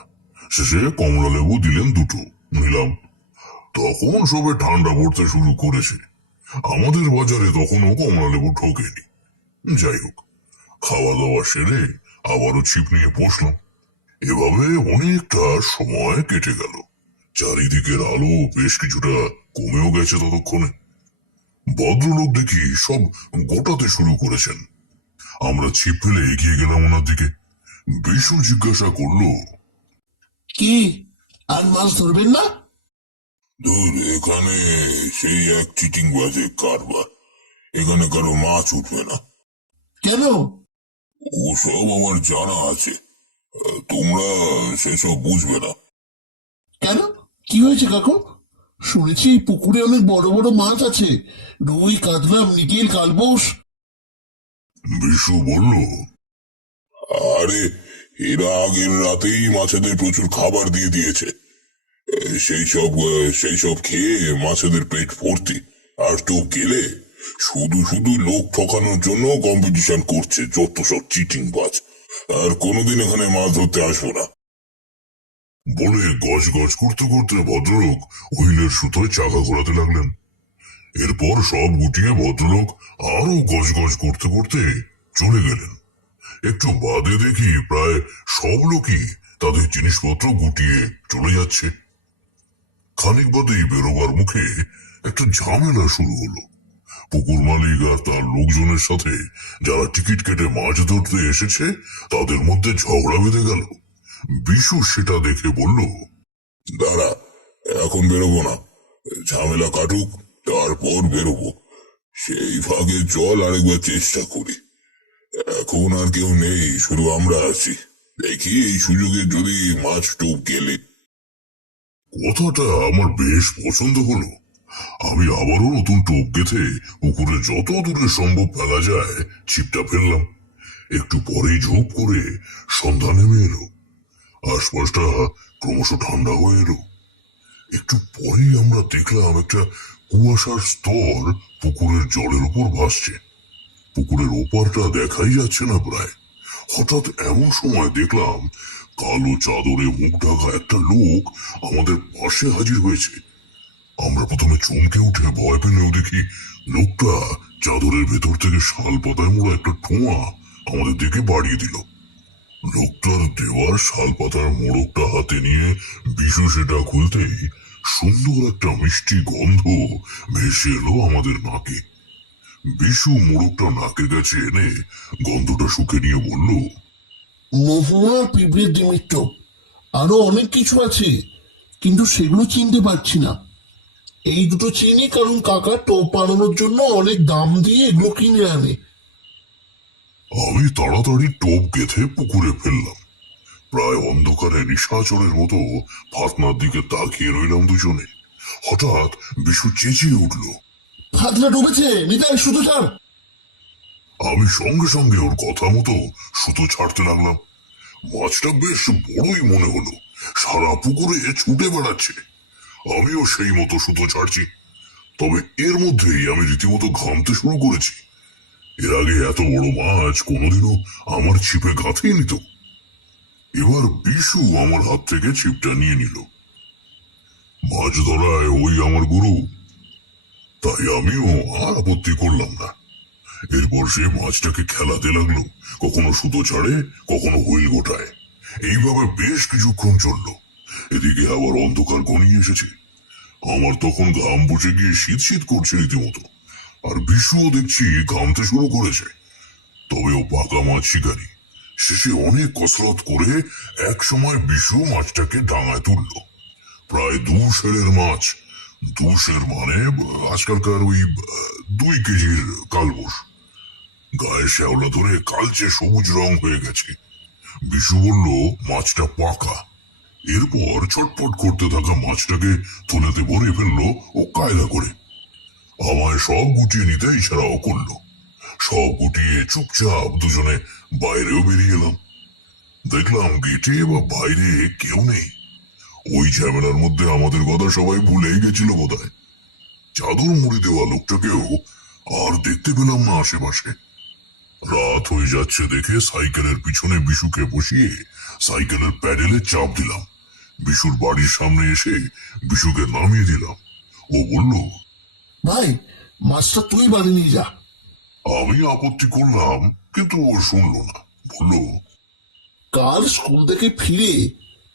শেষে কমলা লেবু দিলেন 2টো, নিলাম। তখন সবে ঠান্ডা পড়তে শুরু করেছে। আমাদের বাজারে তখনও কমলা লেবু ঢোকেনি। যাই হোক, খাওয়া দাওয়া সেরে আবারও ছিপ নিয়ে বসলাম। এভাবে অনেকটা সময় কেটে গেল। চারিদিকের আলো বেশ কিছুটা কমেও গেছে ততক্ষণে। ভদ্রলোক দেখি সব গোটাতে শুরু করেছেন। আমরা ছিপ ফেলে এগিয়ে গেলাম ওনার দিকে। বিশু জিজ্ঞাসা করলো, কি আর মাছ ধরবেন না? দূর, এখানে সেই এক চিটিং বাজে কারবার। এখানে কারো মাছ উঠবে না। কেন? ওসব আমার জানা আছে, তোমরা সেসব বুঝবে না। কেন, কি হয়েছে কাকু? শুনেছি পুকুরে অনেক বড় বড় মাছ আছে, রুই, কাতলা, মৃগেল, কালবোস। বিশু বলল, আরে এরা আগের রাতেই মাছেদের প্রচুর খাবার দিয়ে দিয়েছে। সেই সব খেয়ে মাছেদের পেট ভর্তি। আর তো গেলে শুধু শুধু লোক ঠকানোর জন্য কম্পিটিশন করছে, যত সব চিটিং বাজ। আর কোনোদিন এখানে মাছ ধরতে আসবো না। বলে গজ গজ করতে করতে ভদ্রলোক হুইলের সুতোয় চাকা ঘোরাতে লাগলেন। এরপর সব গুটিয়ে ভদ্রলোক আরো গজ গজ করতে করতে চলে গেলেন। একটু বাদে দেখি প্রায় সব লোকই তাদের জিনিসপত্র গুটিয়ে চলে যাচ্ছে। খানিক বাদেই বেরোবার মুখে একটা ঝামেলা শুরু হলো। পুকুর মালিক আর তার লোকজনের সাথে যারা টিকিট কেটে মাছ ধরতে এসেছে তাদের মধ্যে ঝগড়া বেঁধে গেল। বিশু সেটা দেখে বলল, দাঁড়া, এখন বেরোবো না, ঝামেলা কাটুক, তারপর বেরোবো। সেই ফাঁকে চল আরেকবার চেষ্টা করি। এখন আর কেউ নেই, শুধু আমরা আছি। দেখি এই সুযোগে যদি মাছ টোপ গেলে। কথাটা আমার বেশ পছন্দ হলো। আমি আবারও নতুন টোপ গেথে পুকুরে যত দূরে সম্ভব ফেলা যায় ছিপটা ফেললাম। একটু পরেই ঝোপ করে সন্ধ্যা নেমে এলো। আশপাশটা ক্রমশ ঠান্ডা হয়ে এলো। একটু পরেই আমরা দেখলাম একটা কুয়াশার স্তর পুকুরের জলের উপর ভাসছে। পুকুরের ওপারটা দেখাই যাচ্ছে না প্রায়। হঠাৎ এমন সময় দেখলাম কালো চাদরে মুখ ঢাকা একটা লোক আমাদের পাশে হাজির হয়েছে। আমরা প্রথমে চমকে উঠে ভয় পেলেও দেখি লোকটা চাদরের ভেতর থেকে শাল পাতায় মোড়া একটা ঠোঁয়া আমাদের দিকে বাড়িয়ে দিল। লোকটার দেওয়ার শাল পাতার মোড়কটা হাতে নিয়ে বিশু সেটা খুলতেই সুন্দর একটা মিষ্টি গন্ধ ভেসে এলো আমাদের নাকে। বিশু মোড়কটা নাকের কাছে এনে গন্ধটা শুকে নিয়ে বলল, মহুয়া পিঁপড়ের ডিমের টোপ, আরো অনেক কিছু আছে, কিন্তু সেগুলো চিনতে পারছি না। এই দুটো চিনি, কারণ কাকা টোপ বানানোর জন্য অনেক দাম দিয়ে এগুলো কিনে আনে। আমি তাড়াতাড়ি টোপ গেথে পুকুরে ফেললাম। প্রায় অন্ধকারে নিশাচরের মতো ফাতনার দিকে তাকিয়ে রইলাম দুজনে। হঠাৎ বিশু চেঁচিয়ে উঠল। ফাতনা ডুবেছে, নিতাই শুধু ছাড়। আমি সঙ্গে সঙ্গে ওর কথা মতো সুতো ছাড়তে লাগলাম। মাছটা বেশ বড়ই মনে হলো, সারা পুকুরে ছুটে বেড়াচ্ছে। আমিও সেই মতো সুতো ছাড়ছি। তবে এর মধ্যেই আমি রীতিমতো ঘামতে শুরু করেছি। এর আগে এত বড় মাছ কোনোদিনও আমার ছিপে গাঁথেই নিত। এবার বিশু আমার হাত থেকে ছিপটা নিয়ে নিল। মাছ ধরায় ওই আমার গুরু, তাই আমিও আর আপত্তি করলাম না। এরপর সে মাছটাকে খেলাতে লাগলো, কখনো সুতো ছাড়ে, কখনো হুইল গোটায়। এইভাবে বেশ কিছুক্ষণ চলল। এদিকে আবার অন্ধকার ঘনিয়ে এসেছে। আমার তখন ঘাম বসে গিয়ে শীত শীত করছে রীতিমতো। আর বিশুও দেখছি ঘামতে শুরু করেছে। তবে ও পাকা মাছ শিকারী। শেষে অনেক কসরত করে এক সময় বিশু মাছটাকে ডাঙায় তুলল। প্রায় 2 সেরের মাছ। 2 সের মানে আজকালকার ওই 2 কেজির কালবোস। গায়ে শ্যাওলা ধরে কালচে সবুজ রং হয়ে গেছে। বিশু বলল মাছটা পাকা। এরপর ছটফট করতে থাকা মাছটাকে থলেতে ভরে ফেললো ও কায়দা করে। আমায় সব গুটিয়ে নিতে ইশারাও করলো। সব গুটিয়ে চুপচাপ দুজনে বাইরেও বেরিয়ে এলাম। দেখলাম গেটে বা বাইরে কেউ নেই। ওই ঝামেলার মধ্যে আমাদের কথা সবাই ভুলেই গেছিল বোধহয়। চাদর মুড়ি দেওয়া লোকটাকেও আর দেখতে পেলাম না আশেপাশে। রাত হয়ে যাচ্ছে দেখে সাইকেলের পিছনে বিশুকে বসিয়ে সাইকেলের প্যাডেলে চাপ দিলাম। বিশুর বাড়ির সামনে এসে বিশুকে নামিয়ে দিলাম। ও বলল, ভাই, মাছটা তুই বাড়ি নিয়ে যা। আমি আপত্তি করলাম, কিন্তু ও শুনলো না। বলল, কাল স্কুল থেকে ফিরে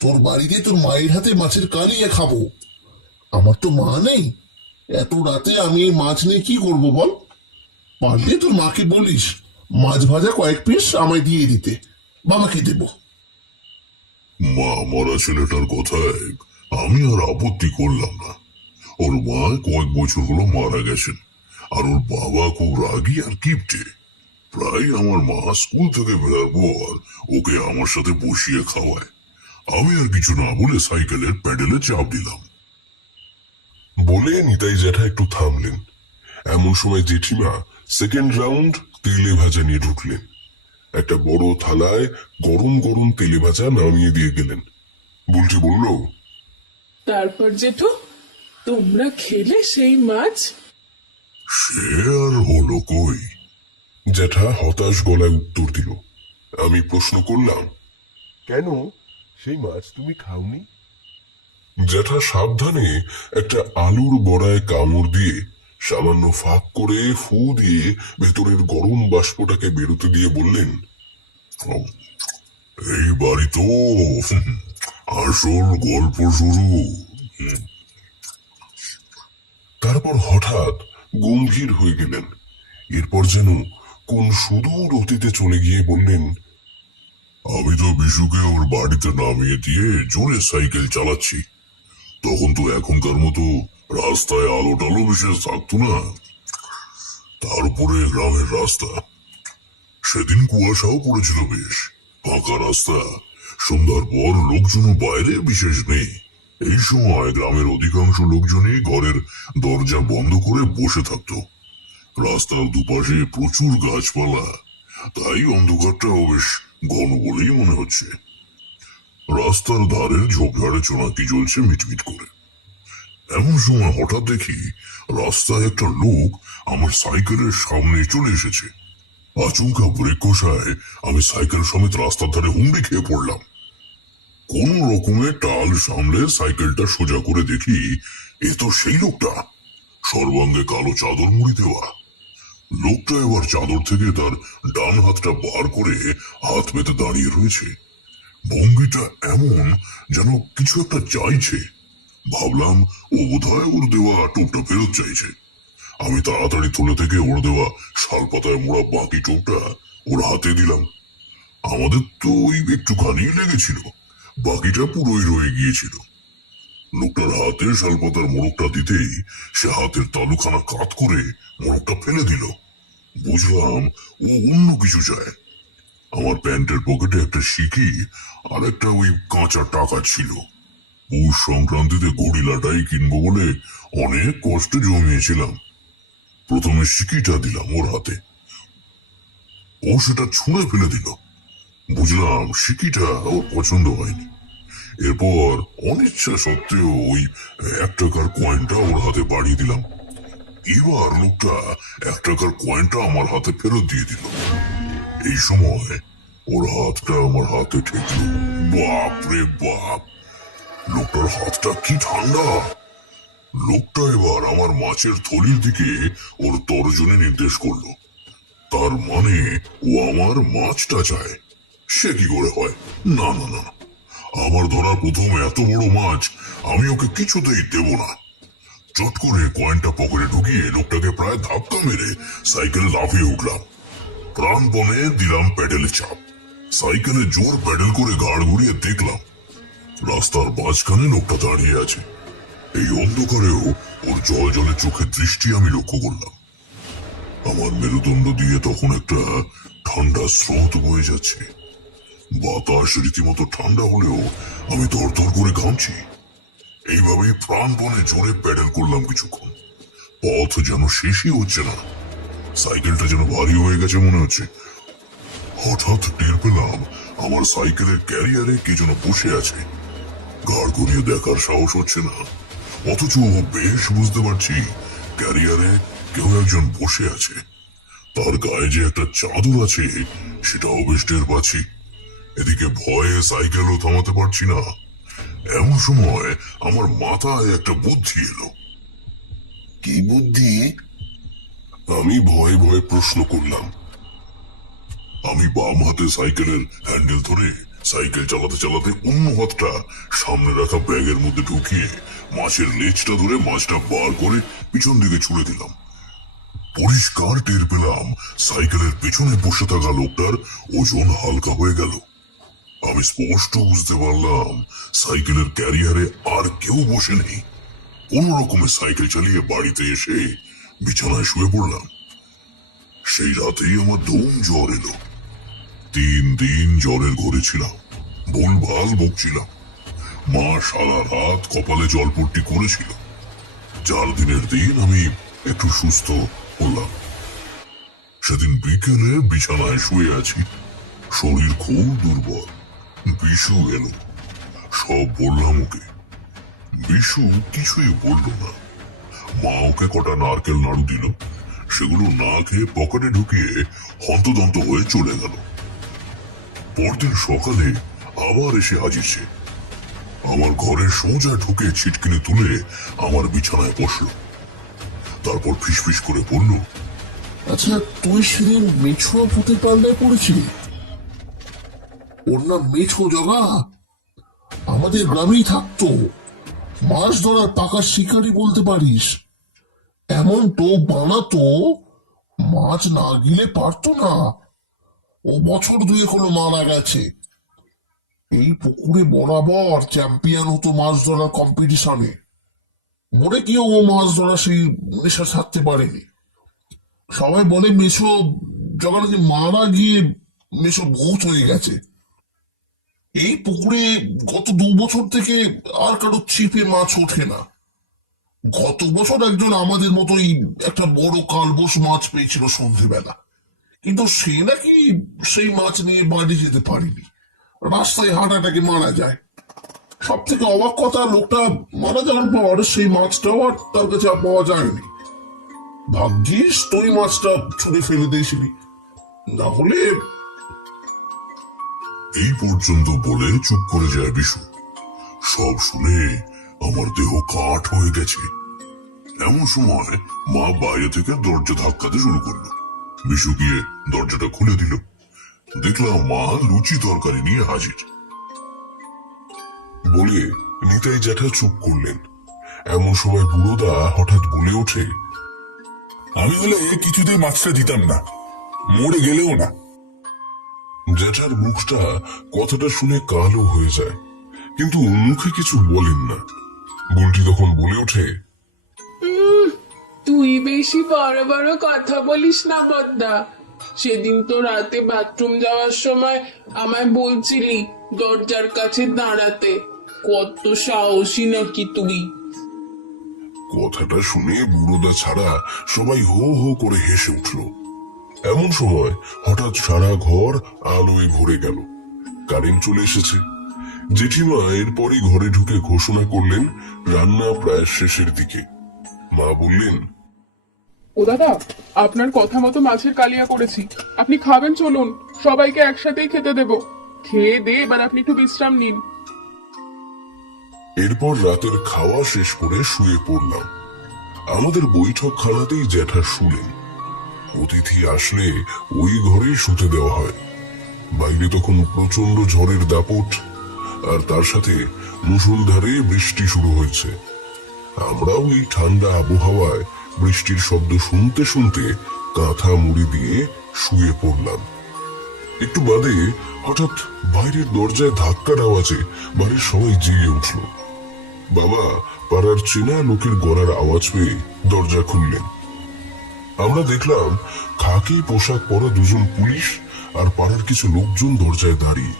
তোর বাড়িতে তোর মায়ের হাতে মাছের কালিয়া খাবো। আমার তো মা নেই, এত রাতে আমি এই মাছ নিয়ে কি করবো বল? পারলে তোর মাকে বলিস মাছ ভাজা কয়েক পিস আমায় দিয়ে দিতে, বাবাকে দেবো। মা মরা ছেলেটার কথায় আমি আর আপত্তি করলাম না। ওর মা কয়েক বছর হলো মারা গেছেন, আর ওর বাবা খুব রাগী আর কিপটে। প্রায় আমার মা স্কুল থেকে বেরার পর ওকে আমার সাথে বসিয়ে খাওয়ায়। আমি আর কিছু না বলে সাইকেলের প্যাডেলে চাপ দিলাম। বলে নিতাই জ্যাঠা একটু থামলেন। এমন সময় জেঠিমা সেকেন্ড রাউন্ড তেলে ভাজা নিয়ে ঢুকলেন। একটা বড় থালায় গরম গরম তেলে ভাজা নামিয়ে দিয়ে গেলেন। বুলটি বলল, তারপর জেঠু, তোমরা খেলে সেই মাছ? সে আর হলো কই। জ্যাঠা হতাশ গলায় উত্তর দিল। আমি প্রশ্ন করলাম, কেন সেই মাছ তুমি খাওনি? জ্যাঠা সাবধানে একটা আলুর বড়ায় কামড় দিয়ে সামান্য ফাঁক করে ফু দিয়ে ভেতরের গরম বাষ্পটাকে বেরোতে দিয়ে বললেন, এই বাড়ি তো আসল গল্প শুরু। তারপর হঠাৎ গম্ভীর হয়ে গেলেন। এরপর যেন কোন সুদূর অতীতে চলে গিয়ে বললেন, আমি তো বিশুকে ওর বাড়িতে নামিয়ে দিয়ে জোরে সাইকেল চালাচ্ছি। তখন তো এখনকার মতো রাস্তায় আলো টালো বিশেষ থাকতো না। তার উপরে গ্রামের রাস্তা। সেদিন কুয়াশাও পড়েছিল বেশ। ফাঁকা রাস্তা। সন্ধ্যার পর লোকজনও বাইরে বিশেষ নেই। এই সময় গ্রামের অধিকাংশ লোকজনই ঘরের দরজা বন্ধ করে বসে থাকতো। রাস্তার দুপাশে প্রচুর গাছপালা, তাই অন্ধকারটাও বেশ ঘন বলেই মনে হচ্ছে। রাস্তার ধারের ঝোপঝাড়ে চোনাকি জ্বলছে মিটমিট করে। এমন সময় হঠাৎ দেখি রাস্তায় একটা লোক আমার সাইকেলের সামনে চলে এসেছে। আচমকা ব্রেক কষায় আমি সাইকেল সমেত রাস্তার ধারে হুমড়ি খেয়ে পড়লাম। কোন রকমে টাল সামলে সাইকেলটা সোজা করে দেখি এ তো সেই লোকটা, সর্বাঙ্গে কালো চাদর মুড়ি দেওয়া। লোকটা এবার চাদর থেকে তার ডান হাতটা বার করে হাত পেতে দাঁড়িয়ে রয়েছে। ভঙ্গিটা এমন যেন কিছু একটা চাইছে। ভাবলাম ও বোধহয় ওর দেওয়া টোপটা ফেরত চাইছে। আমি তাড়াতাড়ি তুলে থেকে ওর দেওয়া শালপাতায় মোড়া বাকি টোপটা ওর হাতে দিলাম। আমাদের তো ওই একটুখানি লেগেছিল, বাকিটা পুরোই রয়ে গিয়েছিল। লোকটার হাতে শালপাতার মোড়কটা দিতেই সে হাতের তালুখানা কাত করে মোড়কটা ফেলে দিল। বুঝলাম ও অন্য কিছু চায়। আমার প্যান্টের পকেটে একটা সিকি আর একটা ওই কাঁচা টাকা ছিল। পৌষ সংক্রান্তিতে গরিলাটাই কিনবো বলে অনেক কষ্টে জমিয়েছিলাম। প্রথমে সিকিটা দিলাম ওর হাতে, ও সেটা ছুঁড়ে ফেলে দিল। বুঝলাম সিকিটা ওর পছন্দ হয়নি। এরপর অনিচ্ছা সত্ত্বেও ওই 1 টাকার কয়েনটা ওর হাতে বাড়িয়ে দিলাম। এবার লোকটা 1 টাকার কয়েনটা আমার হাতে ফেরত দিয়ে দিল। এই সময় ওর হাতটা আমার হাতে ঠেকলো। বাপ রে বাপ, লোকটার হাতটা কি ঠান্ডা! লোকটা এবার আমার মাছের থলির দিকে ওর তর্জনী নির্দেশ করলো। তার মানে ও আমার মাছটা চায়। সে কি করে হয়? না না না, আমার ধরা প্রথম এত বড় মাছ আমি ওকে কিছুতেই দেব না। চট করে কয়েনটা পকেটে ঢুকিয়ে লোকটাকে প্রায় ধাক্কা মেরে সাইকেলে লাফিয়ে উঠলাম। প্রাণপণে দিলাম প্যাডেলে চাপ। সাইকেলে জোর প্যাডেল করে ঘাড় ঘুরিয়ে দেখলাম রাস্তার মাঝখানে লোকটা দাঁড়িয়ে আছে। এই অন্ধকারেও ওর জল জলে চোখের দৃষ্টি আমি লক্ষ্য করলাম। আমার মেরুদণ্ড দিয়ে তখন একটা ঠান্ডা স্রোত বয়ে যাচ্ছে। বাতাস রীতিমতো ঠান্ডা হলেও আমি ধরধর করে ঘামছি। এইভাবেই প্রাণপণে জোরে প্যাডেল করলাম কিছুক্ষণ। পথ যেন শেষই হচ্ছে না, সাইকেলটা যেন ভারী হয়ে গেছে মনে হচ্ছে। হঠাৎ টের পেলাম আমার সাইকেলের ক্যারিয়ারে কে যেন বসে আছে। ঘাড় ঘুরিয়ে দেখার সাহস হচ্ছে না, অথচ বেশ বুঝতে পারছি ক্যারিয়ারে কেউ একজন বসে আছে। তার গায়ে যে একটা চাদর আছে সেটাও বেশ টের পাচ্ছি। এদিকে ভয়ে সাইকেলও থামাতে পারছি না। এমন সময় আমার মাথায় একটা বুদ্ধি এলো। কি বুদ্ধি? আমি ভয়ে ভয়ে প্রশ্ন করলাম। আমি বাম হাতে সাইকেলের হ্যান্ডেল ধরে সাইকেল চালাতে চালাতে অন্য হাতটা সামনে রাখা ব্যাগের মধ্যে ঢুকিয়ে মাছের লেজটা ধরে মাছটা বার করে পিছন দিকে ছুড়ে দিলাম। পরিষ্কার টের পেলাম সাইকেলের পেছনে বসে থাকা লোকটার ওজন হালকা হয়ে গেল। আমি স্পষ্ট বুঝতে পারলাম সাইকেলের ক্যারিয়ারে আর কেউ বসে নেই। কোন রকমে সাইকেল চালিয়ে বাড়িতে এসে বিছানায় শুয়ে পড়লাম। সেই রাতেই আমার দম জ্বর এলো। 3 দিন জ্বরের ঘরে ছিলাম, ভুলভাল বকছিলাম। মা সারা রাত কপালে জলপট্টি করেছিল। 4 দিনের দিন আমি একটু সুস্থ হলাম। সেদিন বিকেলে বিছানায় শুয়ে আছি, শরীর খুব দুর্বল। বিশু এলো, সব বললাম ওকে। বিশু কিছুই বলল না। মা ওকে কটা নারকেল নাড়ু দিল, সেগুলো না খেয়ে পকেটে ঢুকিয়ে হন্তদন্ত হয়ে চলে গেল। পরদিন সকালে আবার এসে হাজির সে। আমার ঘরে সোজা ঢুকে ছিটকিনি তুলে আমার বিছানায় বসলো। তারপর ফিসফিস করে বলল, আচ্ছা, তুই সেদিন মেছো ভূতের পাল্লায় পড়েছিলি? ওর নাম মেছো জগা, আমাদের গ্রামেই থাকতো। মাছ ধরার পাকা শিকারি বলতে পারিস। এমন টোপ বানাতো, মাছ না গিলে পারতো না। ও বছর 2 হলো মারা গেছে। এই পুকুরে বরাবর চ্যাম্পিয়ন হতো মাছ ধরার কম্পিটিশনে। মরে গিয়েও ও মাছ ধরা সেই নেশা ছাড়তে পারেনি। সবাই বলে মেছো জগা নাকি মারা গিয়ে মেছো ভূত হয়ে গেছে। এই পুকুরে গত 2 বছর থেকে আর কারো ছিপে মাছ ওঠে না। গত বছর একজন আমাদের মতোই একটা বড় কালবোস মাছ পেয়েছিল সন্ধেবেলা, কিন্তু সে নাকি সেই মাছ নিয়ে বাড়ি যেতে পারেনি, রাস্তায় হার্ট অ্যাটাকে মারা যায়। সব থেকে অবাক কথা, লোকটা মারা যাওয়ার পর সেই মাছটাও আর তার কাছে আর পাওয়া যায়নি। ভাগ্যিস তুই মাছটা ছুঁড়ে ফেলে দিয়েছিলি, না হলে। এই পর্যন্ত বলে চুপ করে যায় বিশু। সব শুনে আমার দেহ কাঠ হয়ে গেছে। এমন সময় মা বাইরে থেকে দরজা ধাক্কাতে শুরু করলো। বিশু গিয়ে দরজাটা খুলে দিল। দেখলাম মা লুচি তরকারি নিয়ে হাজির। বলে নিতাই জ্যাঠা চুপ করলেন। এমন সময় বুড়োদা হঠাৎ বলে ওঠে, আমি হলে কিছুতেই মাছটা দিতাম না, মরে গেলেও না। জ্যাঠার মুখটা কথাটা শুনে কালো হয়ে যায়, কিন্তু মুখে কিছু বলেন না। বুলটি তখন বলে ওঠে, তুই বেশি বড় বড় কথা বলিস না বদ্দা। সেদিন তো রাতে বাথরুম যাওয়ার সময় আমায় বলছিলি দরজার কাছে দাঁড়াতে। কত সাহসী নাকি তুই! কথাটা শুনে বুড়োদা ছাড়া সবাই হো হো করে হেসে উঠল। এমন সময় হঠাৎ সারা ঘর আলোয় ভরে গেল। কারেন্ট চলে এসেছে। জেঠিমা এরপরই ঘরে ঢুকে ঘোষণা করলেন রান্না প্রায় শেষের দিকে। মা বললেন, ও দাদা, আপনার কথা মতো মাছের কালিয়া করেছি, আপনি খাবেন? চলুন, সবাইকে একসাথেই খেতে দেব। খেয়ে দে এবার আপনি একটু বিশ্রাম নিন। এরপর রাতের খাওয়া শেষ করে শুয়ে পড়লাম। আমাদের বৈঠকখানাতেই জ্যাঠা শুলেন। অতিথি আসলে ওই ঘরেই শুতে দেওয়া হয়। বাইরে তখন প্রচন্ড ঝড়ের দাপট, আর তার সাথে মুষলধারে বৃষ্টি শুরু হয়েছে। আমরাও এই ঠান্ডা আবহাওয়ায় বৃষ্টির শব্দ শুনতে শুনতে কাঁথা মুড়ি দিয়ে শুয়ে পড়লাম। একটু বাদে হঠাৎ বাইরের দরজায় ধাক্কার আওয়াজে বাড়ির সবাই জেগে উঠল। বাবা পাড়ার চেনা লোকের গলার আওয়াজ পেয়ে দরজা খুললেন। আমরা দেখলাম খাকি পোশাক পরা দুজন পুলিশ আর পাড়ার কিছু লোকজন দরজায় দাঁড়িয়ে।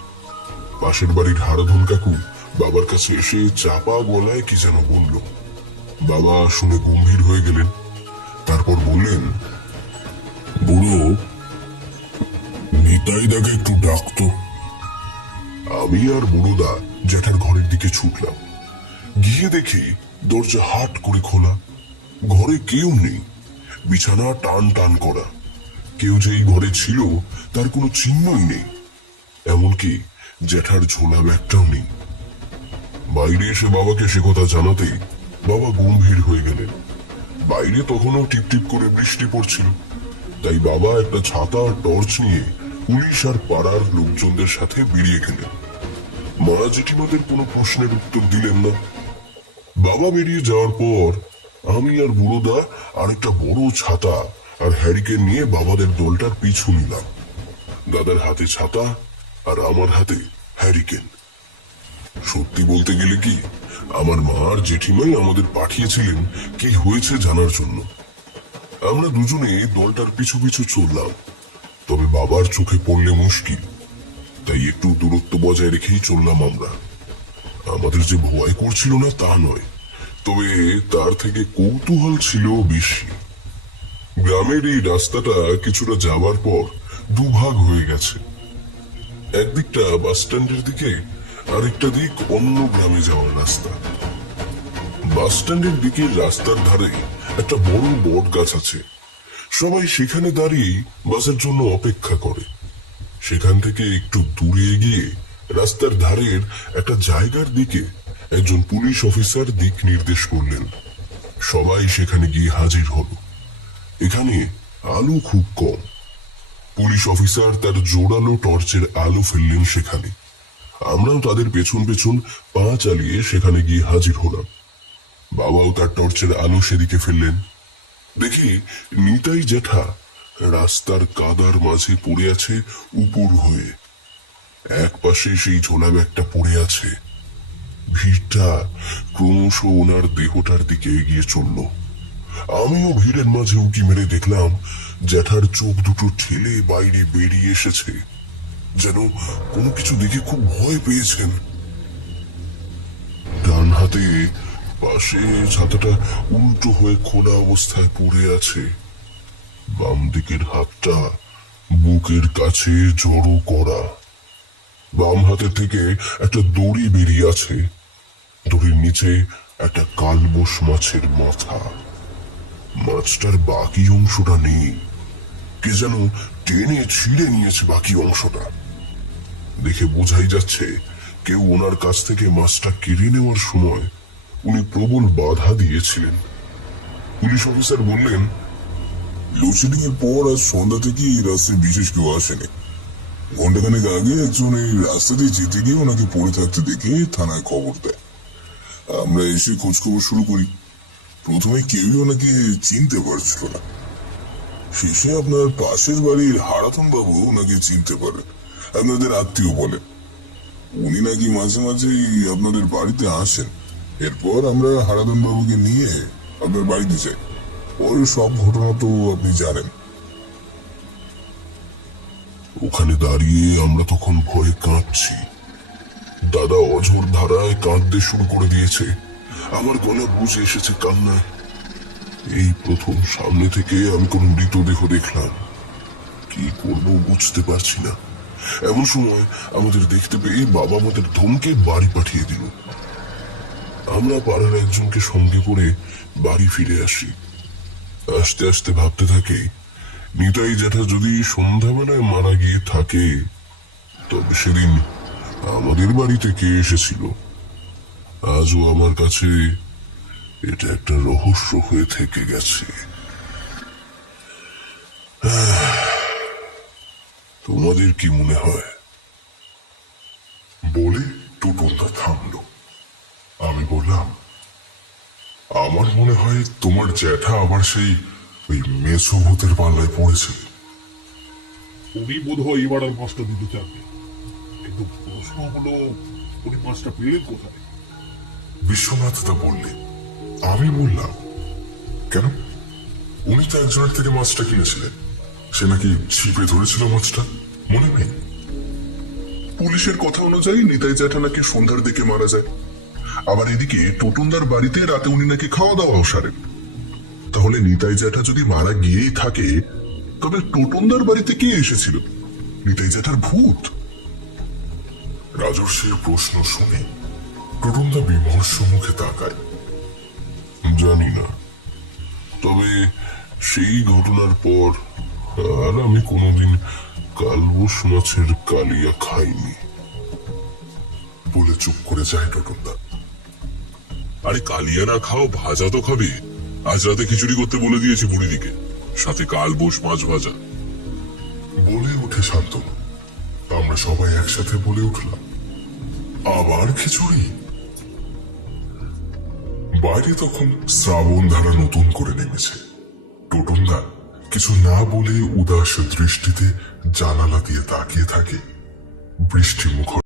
পাশের বাড়ির হারাধন কাকু বাবার কাছে এসে চাপা গলায় কি যেন বলল। বাবা শুনে গম্ভীর হয়ে গেলেন। তারপর বললেন, বুড়ো, নিতাইদাকে একটু ডাকতো। আমি আর বুড়োদা জ্যাঠার ঘরের দিকে ছুটলাম। গিয়ে দেখি দরজা হাট করে খোলা। ঘরে কেউ নেই, বিছানা টান টান করা। কেউ যে এই ঘরে ছিল তার কোনো চিহ্নই নেই, এমনকি জ্যাঠার ঝোলা ব্যাগটাও নেই। বাইরে এসে বাবাকে সে কথা জানাতেই বাবা গম্ভীর হয়ে গেলেন। বাইরে তখনও টিপটিপ করে বৃষ্টি পড়ছিল, তাই বাবা একটা ছাতা আর টর্চ নিয়ে পুলিশ আর পাড়ার লোকজনদের সাথে বেরিয়ে গেলেন। মা জেঠিমাদের কোনো প্রশ্নের উত্তর দিলেন না। বাবা বেরিয়ে যাওয়ার পর আমি আর বুড়োদা আরেকটা বড় ছাতা আর হ্যারিকেন নিয়ে বাবাদের দলটার পিছু নিলাম। দাদার হাতে ছাতা আর আমার হাতে হ্যারিকেন। সত্যি বলতে গেলে কি, আমার মা আর জেঠিমাই আমাদের পাঠিয়েছিলেন কি হয়েছে জানার জন্য। আমরা দুজনে দলটার পিছু পিছু চললাম, তবে বাবার চোখে পড়লে মুশকিল, তাই একটু দূরত্ব বজায় রেখেই চললাম আমরা। আমাদের যে ভয় করছিল না তা নয়, তবে তার থেকে কৌতূহল ছিল বেশি। গ্রামের এই রাস্তাটা কিছুটা যাবার পর দুভাগ হয়ে গেছে। একদিকটা বাস স্ট্যান্ডের দিকে, আরেকটা দিক অন্য গ্রামে যাওয়ার রাস্তা। বাস স্ট্যান্ডের দিকে রাস্তার ধারে একটা বড় বট গাছ আছে। সবাই সেখানে দাঁড়িয়ে বাসের জন্য অপেক্ষা করে। সেখান থেকে একটু দূরে গিয়ে রাস্তার ধারের একটা জায়গার দিকে একজন পুলিশ অফিসার দিক নির্দেশ করলেন। সবাই সেখানে গিয়ে হাজির হলো। এখানে আলো খুব কম। পুলিশ অফিসার তার জোরালো টর্চের আলো ফেললেন সেখানে। আমরাও তাদের পেছন পেছন পা চালিয়ে সেখানে গিয়ে হাজির হলাম। বাবাও তার টর্চের আলো সেদিকে ফেললেন। দেখি নিতাই জ্যাঠা রাস্তার কাদার মাঝে পড়ে আছে উপর হয়ে। এক পাশে সেই ঝোলা ব্যাগটা পড়ে আছে। ভিড়টা ক্রমশ ওনার দেহটার দিকে এগিয়ে চলল। আমিও ভিড়ের মাঝে উঁকি মেরে দেখলাম জ্যাঠার চোখ দুটো ঠেলে বাইরে বেরিয়ে এসেছে। যেন কোনো কিছু দেখে খুব ভয় পেয়েছেন। ডান হাতে পাশে ছাতাটা উল্টো হয়ে খোলা অবস্থায় পড়ে আছে। বাম দিকের হাতটা বুকের কাছে জড়ো করা। বাম হাতের থেকে একটা দড়ি বেরিয়ে আছে। দড়ির নিচে একটা কালবোস মাছের মাথা। মাছটার বাকি অংশটা নেই, কে যেন টেনে ছিঁড়ে নিয়েছে বাকি অংশটা। দেখে বোঝাই যাচ্ছে কেউ ওনার কাছ থেকে মাছটা কেড়ে নেওয়ার সময় উনি প্রবল বাধা দিয়েছিলেন। পুলিশ অফিসার বললেন, লোডশেডিং এর পর আজ সন্ধ্যা থেকে এই রাস্তায় বিশেষ কেউ আসেনি। ঘন্টাখানেক আগে একজন এই রাস্তা দিয়ে যেতে গিয়ে ওনাকে পড়ে থাকতে দেখে থানায় খবর দেয়। আমরা এসে খোঁজ খবর শুরু করি। প্রথমে কেউই ওনাকে চিনতে পারছিল না। শেষে আপনার পাশের বাড়ির হারাতন বাবু ওনাকে চিনতে পারেন, আপনাদের আত্মীয় বলেন। উনি নাকি মাঝে মাঝে আপনাদের বাড়িতে আসেন। এরপর আমরা হারাতন বাবুকে নিয়ে আপনার বাড়িতে যাই। ওর সব ঘটনা তো আপনি জানেন। ওখানে দাঁড়িয়ে আমরা তখন ভয়ে কাঁপছি। দাদা অঝোর ধারায় কাঁদতে শুরু করে দিয়েছে। আমার গলা বুঝে এসেছে কান্নায়। এই প্রথম সামনে থেকে আমি কোন মৃতদেহ দেখলাম। কি করব বুঝতে পারছি না। এমন সময় আমাদের দেখতে পেয়ে বাবা আমাদের ধমকে বাড়ি পাঠিয়ে দিল। আমরা পাড়ার একজনকে সঙ্গে করে বাড়ি ফিরে আসি। আস্তে আস্তে ভাবতে থাকে, নিতাই জ্যাঠা যদি সন্ধ্যাবেলায় মারা গিয়ে থাকে, তবে সেদিন আমাদের বাড়িতে কে এসেছিল? আজও আমার কাছে এটা একটা রহস্য হয়ে থেকে গেছে। তোমাদের কি মনে হয়? বলে টোটোটা থামলো। আমি বললাম, আমার মনে হয় তোমার জ্যাঠা আবার সেই ওই মেছো ভূতের পাল্লায় পড়েছে। উনি বোধ হয় এবার আর মাছটা দিতে চাননি, কিন্তু প্রশ্ন হলো উনি মাছটা পেলেন কোথায়? বিশ্বনাথ তা বললে। আমি বললাম, কেন? উনি তো একজনের থেকে মাছটা কিনেছিলেন। সে নাকি ছিপে ধরেছিল মাছটা, মনে নেই? পুলিশের কথা অনুযায়ী নিতাই জ্যাঠা নাকি সন্ধ্যার দিকে মারা যায়। আবার এদিকে টোটনদার বাড়িতে রাতে উনি নাকি খাওয়া দাওয়াও সারেন। তাহলে নিতাই জ্যাঠা যদি মারা গিয়েই থাকে, তবে টোটনদার বাড়িতে কে এসেছিল? নিতাই জ্যাঠার ভূত? রাজর্ষির প্রশ্ন শুনে টোটনদা বিমর্ষ মুখে তাকায়। জানি না, তবে সেই ঘটনার পর আর আমি কোনোদিন কালবোস মাছের কালিয়া খাইনি। বলে চুপ করে যায় টোটনদা। আরে কালিয়া না খাও, ভাজা তো খাবে। আজ রাতে খিচুড়ি করতে বলে দিয়েছি বুড়িদিকে, সাথে কালবোস মাছ ভাজা। বলে উঠে শান্তনু। আমরা সবাই একসাথে বলে উঠলাম, আবার খিচুড়ি? বাইরে তখন শ্রাবণ ধারা নতুন করে নেমেছে। টোটনদা কিছু না বলে উদাস দৃষ্টিতে জানালা দিয়ে তাকিয়ে থাকে। বৃষ্টি মুখর